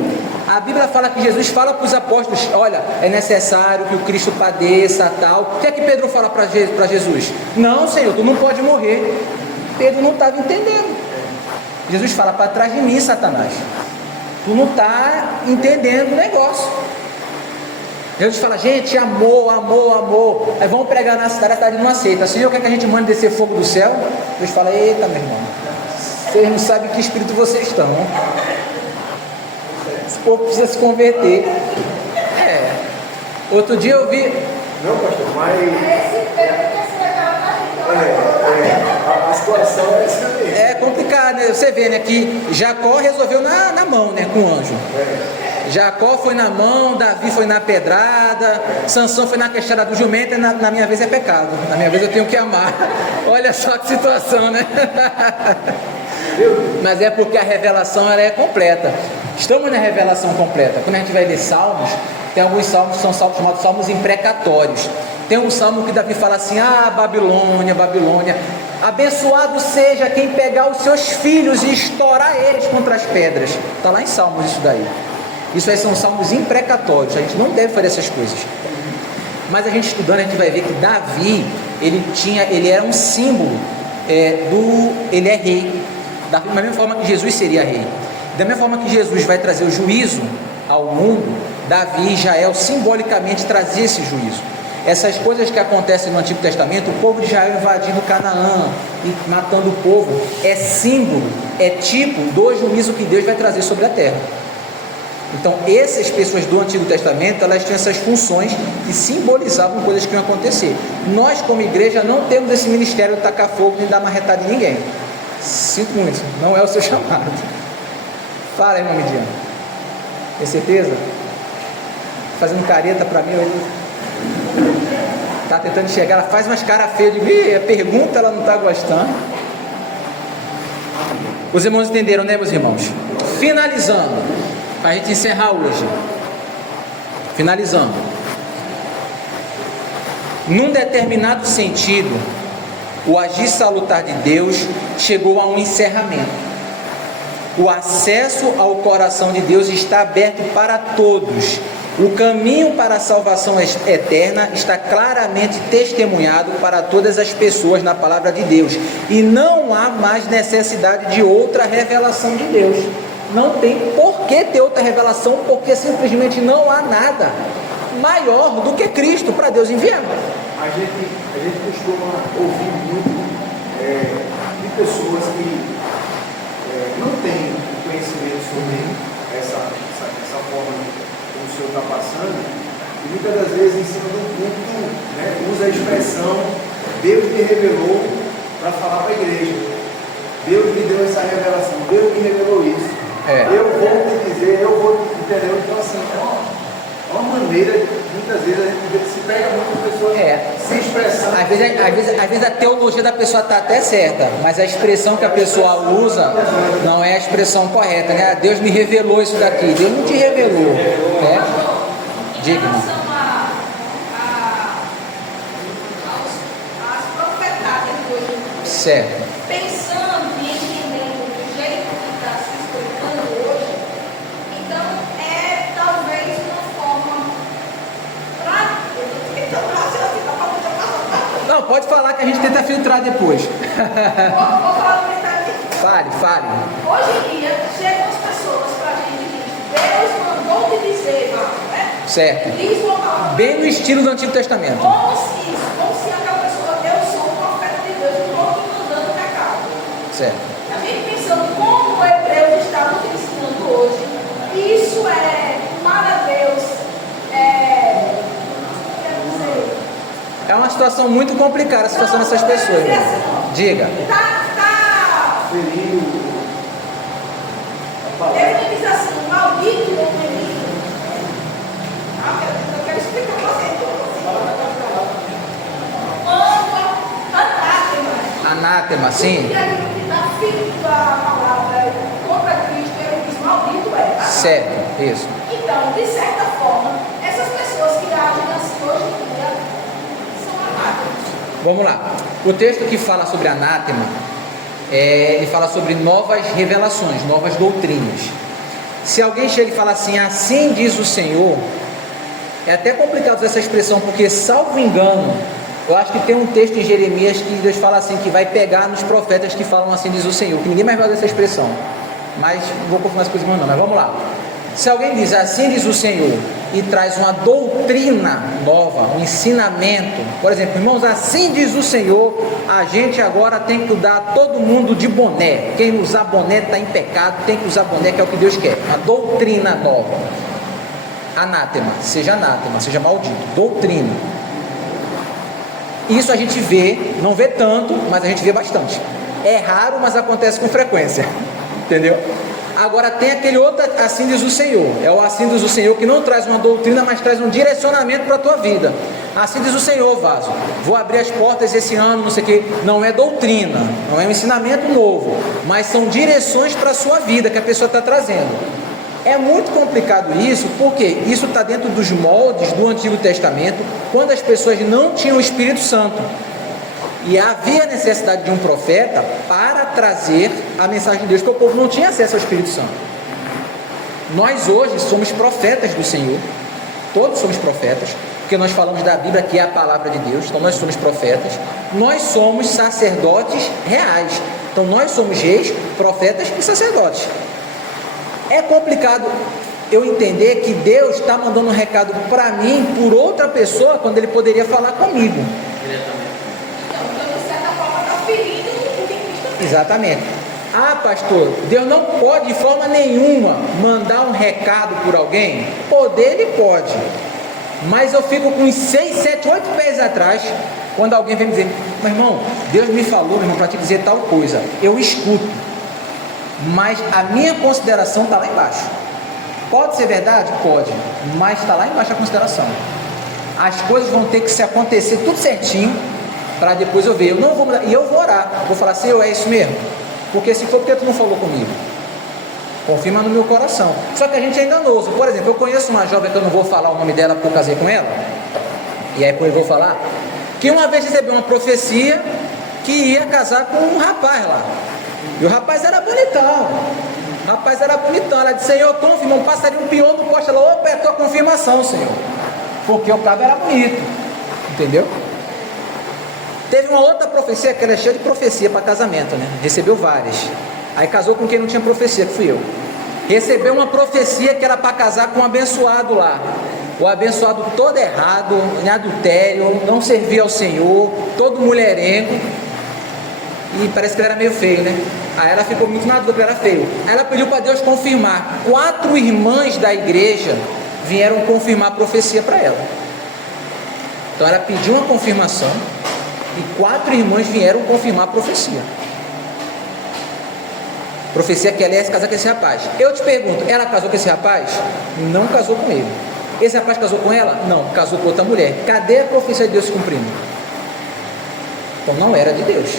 A Bíblia fala que Jesus fala para os apóstolos, olha, é necessário que o Cristo padeça, tal. O que é que Pedro fala para Jesus? Não, Senhor, tu não pode morrer. Pedro não estava entendendo. Jesus fala, para trás de mim, Satanás. Tu não está entendendo o negócio. Jesus fala, gente, amor. Aí vamos pregar na cidade, a cidade não aceita. Senhor, quer que a gente mande descer fogo do céu? Jesus fala, eita, meu irmão, vocês não sabem que espírito vocês estão. Esse povo precisa se converter. Outro dia eu vi... Não, pastor, mas... A situação é essa mesmo. É complicado, né? Você vê, né, que Jacó resolveu na mão, né, com o anjo. Jacó foi na mão, Davi foi na pedrada, Sansão foi na queixada do jumento, e na minha vez é pecado. Na minha vez eu tenho que amar. Olha só que situação, né? Mas é porque a revelação ela é completa. Estamos na revelação completa. Quando a gente vai ler Salmos, tem alguns salmos que são salmos chamados salmos imprecatórios. Tem um salmo que Davi fala assim, Babilônia, abençoado seja quem pegar os seus filhos e estourar eles contra as pedras. Está lá em Salmos isso daí. Isso aí são salmos imprecatórios, a gente não deve fazer essas coisas. Mas a gente estudando, a gente vai ver que Davi, ele era um símbolo ele é rei, da mesma forma que Jesus seria rei. Da mesma forma que Jesus vai trazer o juízo ao mundo, Davi e Israel simbolicamente trazia esse juízo. Essas coisas que acontecem no Antigo Testamento, o povo de Israel invadindo Canaã e matando o povo, é símbolo, é tipo do juízo que Deus vai trazer sobre a terra. Então, essas pessoas do Antigo Testamento, elas tinham essas funções que simbolizavam coisas que iam acontecer. Nós, como igreja, não temos esse ministério de tacar fogo nem dar marretada em ninguém. Sinto muito, não é o seu chamado. Fala, irmão Midian. Tem certeza? Fazendo careta para mim, tá tentando chegar, ela faz umas caras feias, eu digo, a pergunta ela não está gostando. Os irmãos entenderam, né, meus irmãos? Finalizando, para a gente encerrar hoje. Finalizando. Num determinado sentido, o agir salutar de Deus chegou a um encerramento. O acesso ao coração de Deus está aberto para todos. O caminho para a salvação eterna está claramente testemunhado para todas as pessoas na palavra de Deus. E não há mais necessidade de outra revelação de Deus. Não tem por que ter outra revelação, porque simplesmente não há nada maior do que Cristo para Deus enviar. A gente costuma ouvir muito de pessoas que não têm conhecimento sobre essa forma como o Senhor está passando, e muitas das vezes em cima do culto, usa a expressão Deus me revelou para falar para a igreja. Deus me deu essa revelação, Deus me revelou isso. Eu vou te dizer, eu vou te entender. Então assim, é uma maneira, muitas vezes a gente se pega muito pessoas se expressando. Às vezes a teologia da pessoa está até certa, mas a expressão que a pessoa usa não é a expressão correta, né? Deus me revelou isso daqui. Deus não te revelou, né? Diga, irmão. Certo. Pensando e entendendo do jeito que está se explicando hoje, então talvez uma forma Não, pode falar que a gente tenta filtrar depois. Vou falar no detalhe. Fale. Hoje em dia, chegam as pessoas para a gente e dizem, Deus mandou te dizer, né? Certo. Diz uma palavra. Bem no estilo do Antigo Testamento. Como se aquela pessoa, eu sou o profeta de Deus, eu estou aqui mandando o recado. Certo. A gente pensando como o hebreu está nos ensinando hoje, isso é para Deus, quer dizer... É uma situação muito complicada a situação dessas pessoas. Diga. Ferindo a palavra. Ele diz assim, maldito o menino. Eu quero explicar para você. Anátema, sim. E aquilo que está filho da palavra contra Cristo, ele diz, maldito é. Certo, isso. Então, de certa forma, essas pessoas que agem assim hoje em dia são anátemas. Vamos lá. O texto que fala sobre anátema, ele fala sobre novas revelações, novas doutrinas. Se alguém chega e fala assim diz o Senhor, é até complicado usar essa expressão, porque, salvo engano, eu acho que tem um texto em Jeremias que Deus fala assim, que vai pegar nos profetas que falam assim diz o Senhor, que ninguém mais vai usar essa expressão, mas não vou confirmar as coisas mais não, mas vamos lá. Se alguém diz assim diz o Senhor e traz uma doutrina nova, um ensinamento, por exemplo, irmãos, assim diz o Senhor, a gente agora tem que usar todo mundo de boné, quem usar boné está em pecado, tem que usar boné, que é o que Deus quer, uma doutrina nova. Anátema, seja maldito, doutrina. Isso a gente vê, não vê tanto, mas a gente vê bastante. É raro, mas acontece com frequência, entendeu? Agora tem aquele outro, assim diz o Senhor, é o assim diz o Senhor que não traz uma doutrina, mas traz um direcionamento para a tua vida. Assim diz o Senhor, vaso, vou abrir as portas esse ano, não sei o que, não é doutrina, não é um ensinamento novo, mas são direções para a sua vida que a pessoa está trazendo. É muito complicado isso, porque isso está dentro dos moldes do Antigo Testamento, quando as pessoas não tinham o Espírito Santo. E havia necessidade de um profeta para trazer a mensagem de Deus, porque o povo não tinha acesso ao Espírito Santo. Nós hoje somos profetas do Senhor, todos somos profetas, porque nós falamos da Bíblia, que é a palavra de Deus, então nós somos profetas, nós somos sacerdotes reais, então nós somos reis, profetas e sacerdotes. É complicado eu entender que Deus está mandando um recado para mim por outra pessoa, quando Ele poderia falar comigo. Então, de certa forma, está ferindo o que Cristo fez. Exatamente. Ah, pastor, Deus não pode de forma nenhuma mandar um recado por alguém? Poder Ele pode, mas eu fico com uns 6, 7, 8 pés atrás, quando alguém vem me dizer: meu irmão, Deus me falou, meu irmão, para te dizer tal coisa. Eu escuto, mas a minha consideração está lá embaixo. Pode ser verdade? Pode, mas está lá embaixo a consideração. As coisas vão ter que se acontecer tudo certinho, para depois eu ver. Eu não vou mudar, e eu vou orar, vou falar: Senhor, é isso mesmo? Porque se for, porque tu não falou comigo? Confirma no meu coração. Só que a gente é enganoso. Por exemplo, eu conheço uma jovem, que eu não vou falar o nome dela porque eu casei com ela, e aí depois eu vou falar, que uma vez recebeu uma profecia que ia casar com um rapaz lá, e o rapaz era bonitão. Ela disse: Senhor, confirma, um passarinho piou no poste. Ela: opa, é a tua confirmação, Senhor, porque o cabo era bonito, entendeu? Teve uma outra profecia, que ela é cheia de profecia para casamento, né? Recebeu várias. Aí casou com quem não tinha profecia, que fui eu. Recebeu uma profecia que era para casar com um abençoado lá. O abençoado todo errado, em adultério, não servia ao Senhor, todo mulherengo. E parece que ele era meio feio, né? Aí ela ficou muito na dúvida, porque era feio. Aí ela pediu para Deus confirmar. 4 irmãs da igreja vieram confirmar a profecia para ela. Então ela pediu uma confirmação, e 4 irmãs vieram confirmar a profecia. Profecia que ela ia se casar com esse rapaz. Eu te pergunto, ela casou com esse rapaz? Não casou com ele. Esse rapaz casou com ela? Não, casou com outra mulher. Cadê a profecia de Deus se cumprindo? Então não era de Deus.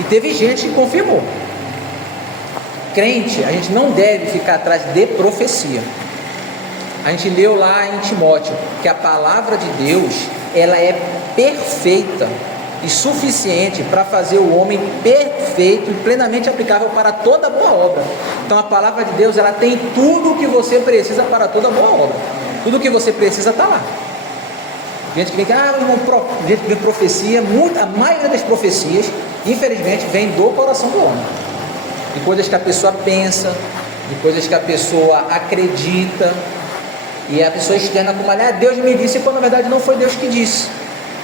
E teve gente que confirmou. Crente, a gente não deve ficar atrás de profecia. A gente leu lá em Timóteo que a palavra de Deus, ela é perfeita e suficiente para fazer o homem perfeito e plenamente aplicável para toda boa obra. Então a palavra de Deus, ela tem tudo o que você precisa para toda boa obra. Tudo o que você precisa está lá. Gente que vem, gente que vê profecia, a maioria das profecias, infelizmente, vem do coração do homem. De coisas que a pessoa pensa, de coisas que a pessoa acredita, e a pessoa externa como: Deus me disse, quando na verdade não foi Deus que disse.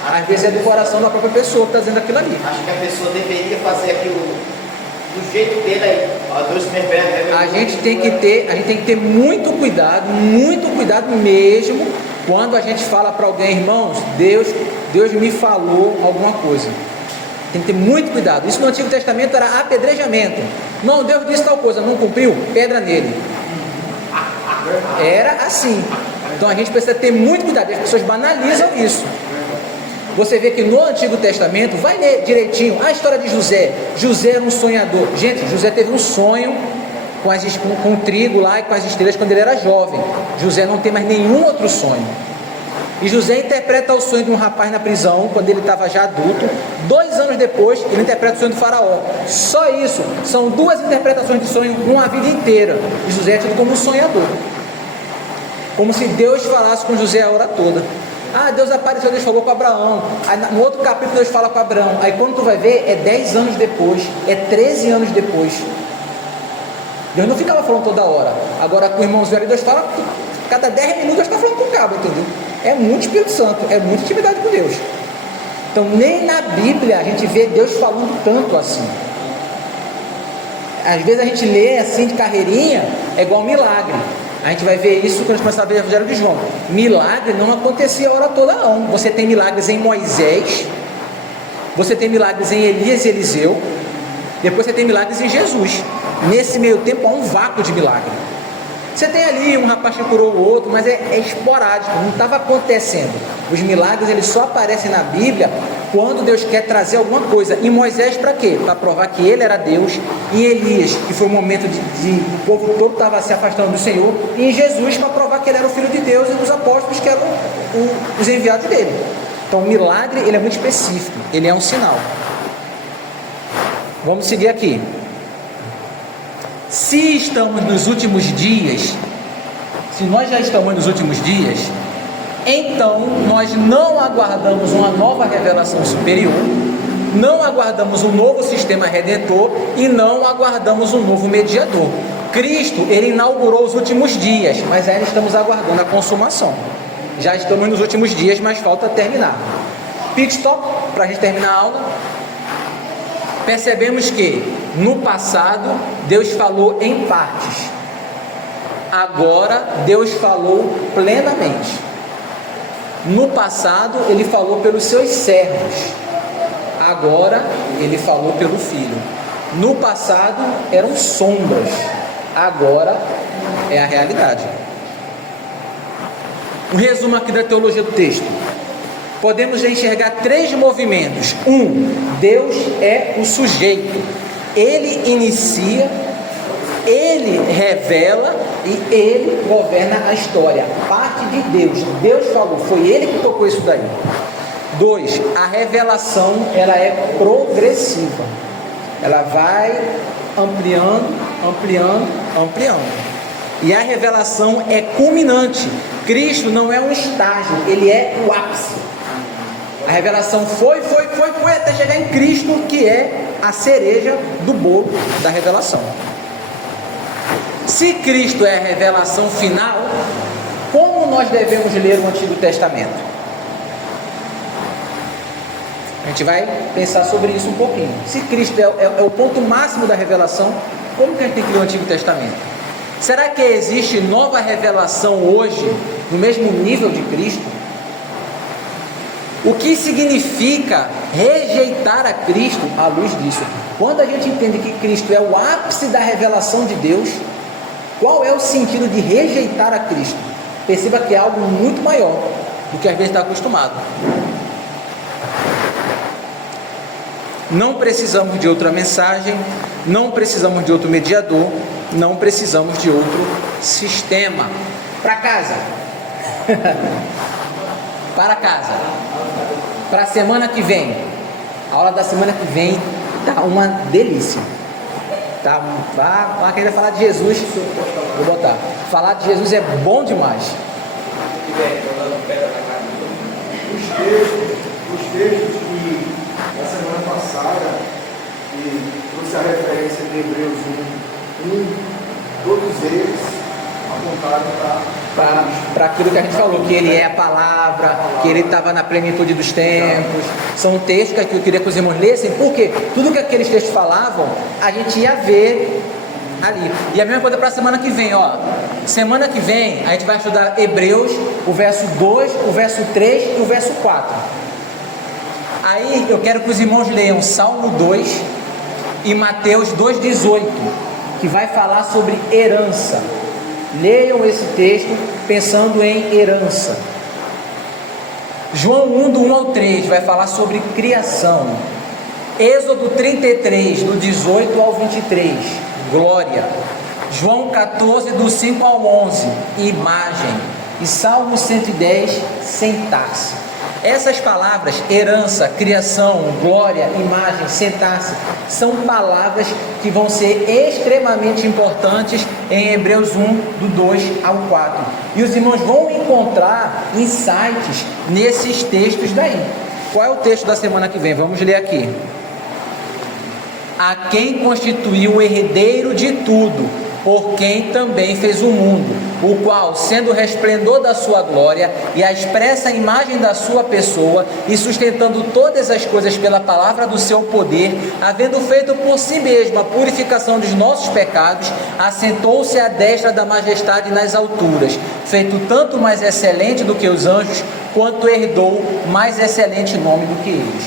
Às vezes é do coração da própria pessoa que está dizendo aquilo ali. Acho que a pessoa deveria fazer aquilo do jeito dele aí. Deus me revela. A gente tem que ter muito cuidado mesmo, quando a gente fala para alguém: irmãos, Deus me falou alguma coisa. Tem que ter muito cuidado. Isso no Antigo Testamento era apedrejamento. Não, Deus disse tal coisa, não cumpriu, pedra nele. Era assim. Então a gente precisa ter muito cuidado. E as pessoas banalizam isso. Você vê que no Antigo Testamento, vai ler direitinho a história de José. José era um sonhador. Gente, José teve um sonho com o trigo lá e com as estrelas quando ele era jovem. José não tem mais nenhum outro sonho. E José interpreta o sonho de um rapaz na prisão, quando ele estava já adulto. 2 anos depois, ele interpreta o sonho do faraó. Só isso. São 2 interpretações de sonho numa vida inteira. E José é tido como um sonhador. Como se Deus falasse com José a hora toda. Deus apareceu, Deus falou com Abraão. Aí, no outro capítulo, Deus fala com Abraão. Aí quando tu vai ver, é 10 anos depois, é 13 anos depois. Deus não ficava falando toda hora. Agora com o irmãos velhos, Deus fala, cada 10 minutos Deus está falando com o cabo, entendeu? É muito Espírito Santo, é muita intimidade com Deus. Então nem na Bíblia a gente vê Deus falando tanto assim. Às vezes a gente lê assim de carreirinha, é igual um milagre. A gente vai ver isso quando a gente começar a ver o Evangelho de João. Milagre não acontecia a hora toda não. Você tem milagres em Moisés, você tem milagres em Elias e Eliseu, depois você tem milagres em Jesus. Nesse meio tempo há um vácuo de milagre. Você tem ali um rapaz que curou o outro, mas é esporádico, não estava acontecendo. Os milagres, eles só aparecem na Bíblia quando Deus quer trazer alguma coisa. Em Moisés, para quê? Para provar que ele era Deus. Em Elias, que foi um momento o povo todo estava se afastando do Senhor. E em Jesus, para provar que ele era o Filho de Deus, e dos apóstolos que eram os enviados dele. Então o milagre, ele é muito específico, ele é um sinal. Vamos seguir aqui. Se estamos nos últimos dias, se nós já estamos nos últimos dias, então nós não aguardamos uma nova revelação superior, não aguardamos um novo sistema redentor e não aguardamos um novo mediador. Cristo, ele inaugurou os últimos dias, mas ainda estamos aguardando a consumação. Já estamos nos últimos dias, mas falta terminar. Pit stop, para a gente terminar a aula. Percebemos que no passado Deus falou em partes, agora Deus falou plenamente. No passado ele falou pelos seus servos, agora ele falou pelo Filho. No passado eram sombras, agora é a realidade. Um resumo aqui da teologia do texto. Podemos enxergar 3 movimentos. Deus é o sujeito. Ele inicia, ele revela e ele governa a história. Parte de Deus. Deus falou, foi ele que tocou isso daí. 2, a revelação, ela é progressiva. Ela vai ampliando, ampliando, ampliando. E a revelação é culminante. Cristo não é um estágio, ele é o ápice. A revelação foi até chegar em Cristo, que é a cereja do bolo da revelação. Se Cristo é a revelação final, como nós devemos ler o Antigo Testamento? A gente vai pensar sobre isso um pouquinho. Se Cristo é o ponto máximo da revelação, como que a gente tem que ler o Antigo Testamento? Será que existe nova revelação hoje, no mesmo nível de Cristo? O que significa rejeitar a Cristo à luz disso? Quando a gente entende que Cristo é o ápice da revelação de Deus, qual é o sentido de rejeitar a Cristo? Perceba que é algo muito maior do que às vezes está acostumado. Não precisamos de outra mensagem, não precisamos de outro mediador, não precisamos de outro sistema. Para casa. Para casa. Para a semana que vem. A aula da semana que vem tá uma delícia. Tá? Para quem vai falar de Jesus, vou botar. Falar de Jesus é bom demais. Os textos que na semana passada, que trouxe a referência de Hebreus 1, todos eles apontaram para aquilo que a gente falou, que ele é a palavra, que ele estava na plenitude dos tempos. São textos que eu queria que os irmãos lessem, porque tudo que aqueles textos falavam, a gente ia ver ali. E a mesma coisa para a semana que vem, ó. Semana que vem a gente vai estudar Hebreus, o verso 2, o verso 3 e o verso 4. Aí eu quero que os irmãos leiam Salmo 2 e Mateus 2,18, que vai falar sobre herança. Leiam esse texto pensando em herança. João 1, do 1 ao 3, vai falar sobre criação. Êxodo 33, do 18 ao 23, glória. João 14, do 5 ao 11, imagem. E Salmo 110, sentar-se. Essas palavras, herança, criação, glória, imagem, sentar-se, são palavras que vão ser extremamente importantes em Hebreus 1, do 2 ao 4. E os irmãos vão encontrar insights nesses textos daí. Qual é o texto da semana que vem? Vamos ler aqui. A quem constituiu o herdeiro de tudo, por quem também fez o mundo, o qual, sendo o resplendor da sua glória e a expressa imagem da sua pessoa, e sustentando todas as coisas pela palavra do seu poder, havendo feito por si mesmo a purificação dos nossos pecados, assentou-se à destra da majestade nas alturas, feito tanto mais excelente do que os anjos, quanto herdou mais excelente nome do que eles.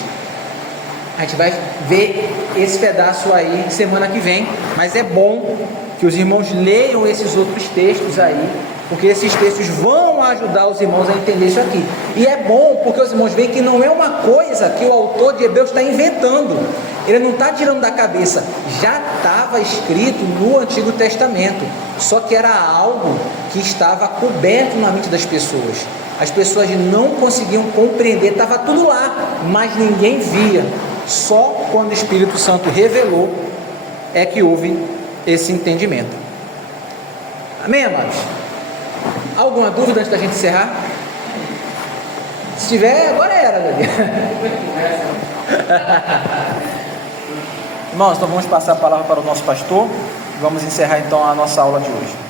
A gente vai ver esse pedaço aí semana que vem, mas é bom que os irmãos leiam esses outros textos aí, porque esses textos vão ajudar os irmãos a entender isso aqui. E é bom porque os irmãos veem que não é uma coisa que o autor de Hebreus está inventando, ele não está tirando da cabeça, já estava escrito no Antigo Testamento, só que era algo que estava coberto na mente das pessoas. As pessoas não conseguiam compreender, estava tudo lá, mas ninguém via. Só quando o Espírito Santo revelou é que houve esse entendimento. Amém, amados? Alguma dúvida antes da gente encerrar? Se tiver, agora era, Dani. Irmãos, então vamos passar a palavra para o nosso pastor. Vamos encerrar então a nossa aula de hoje.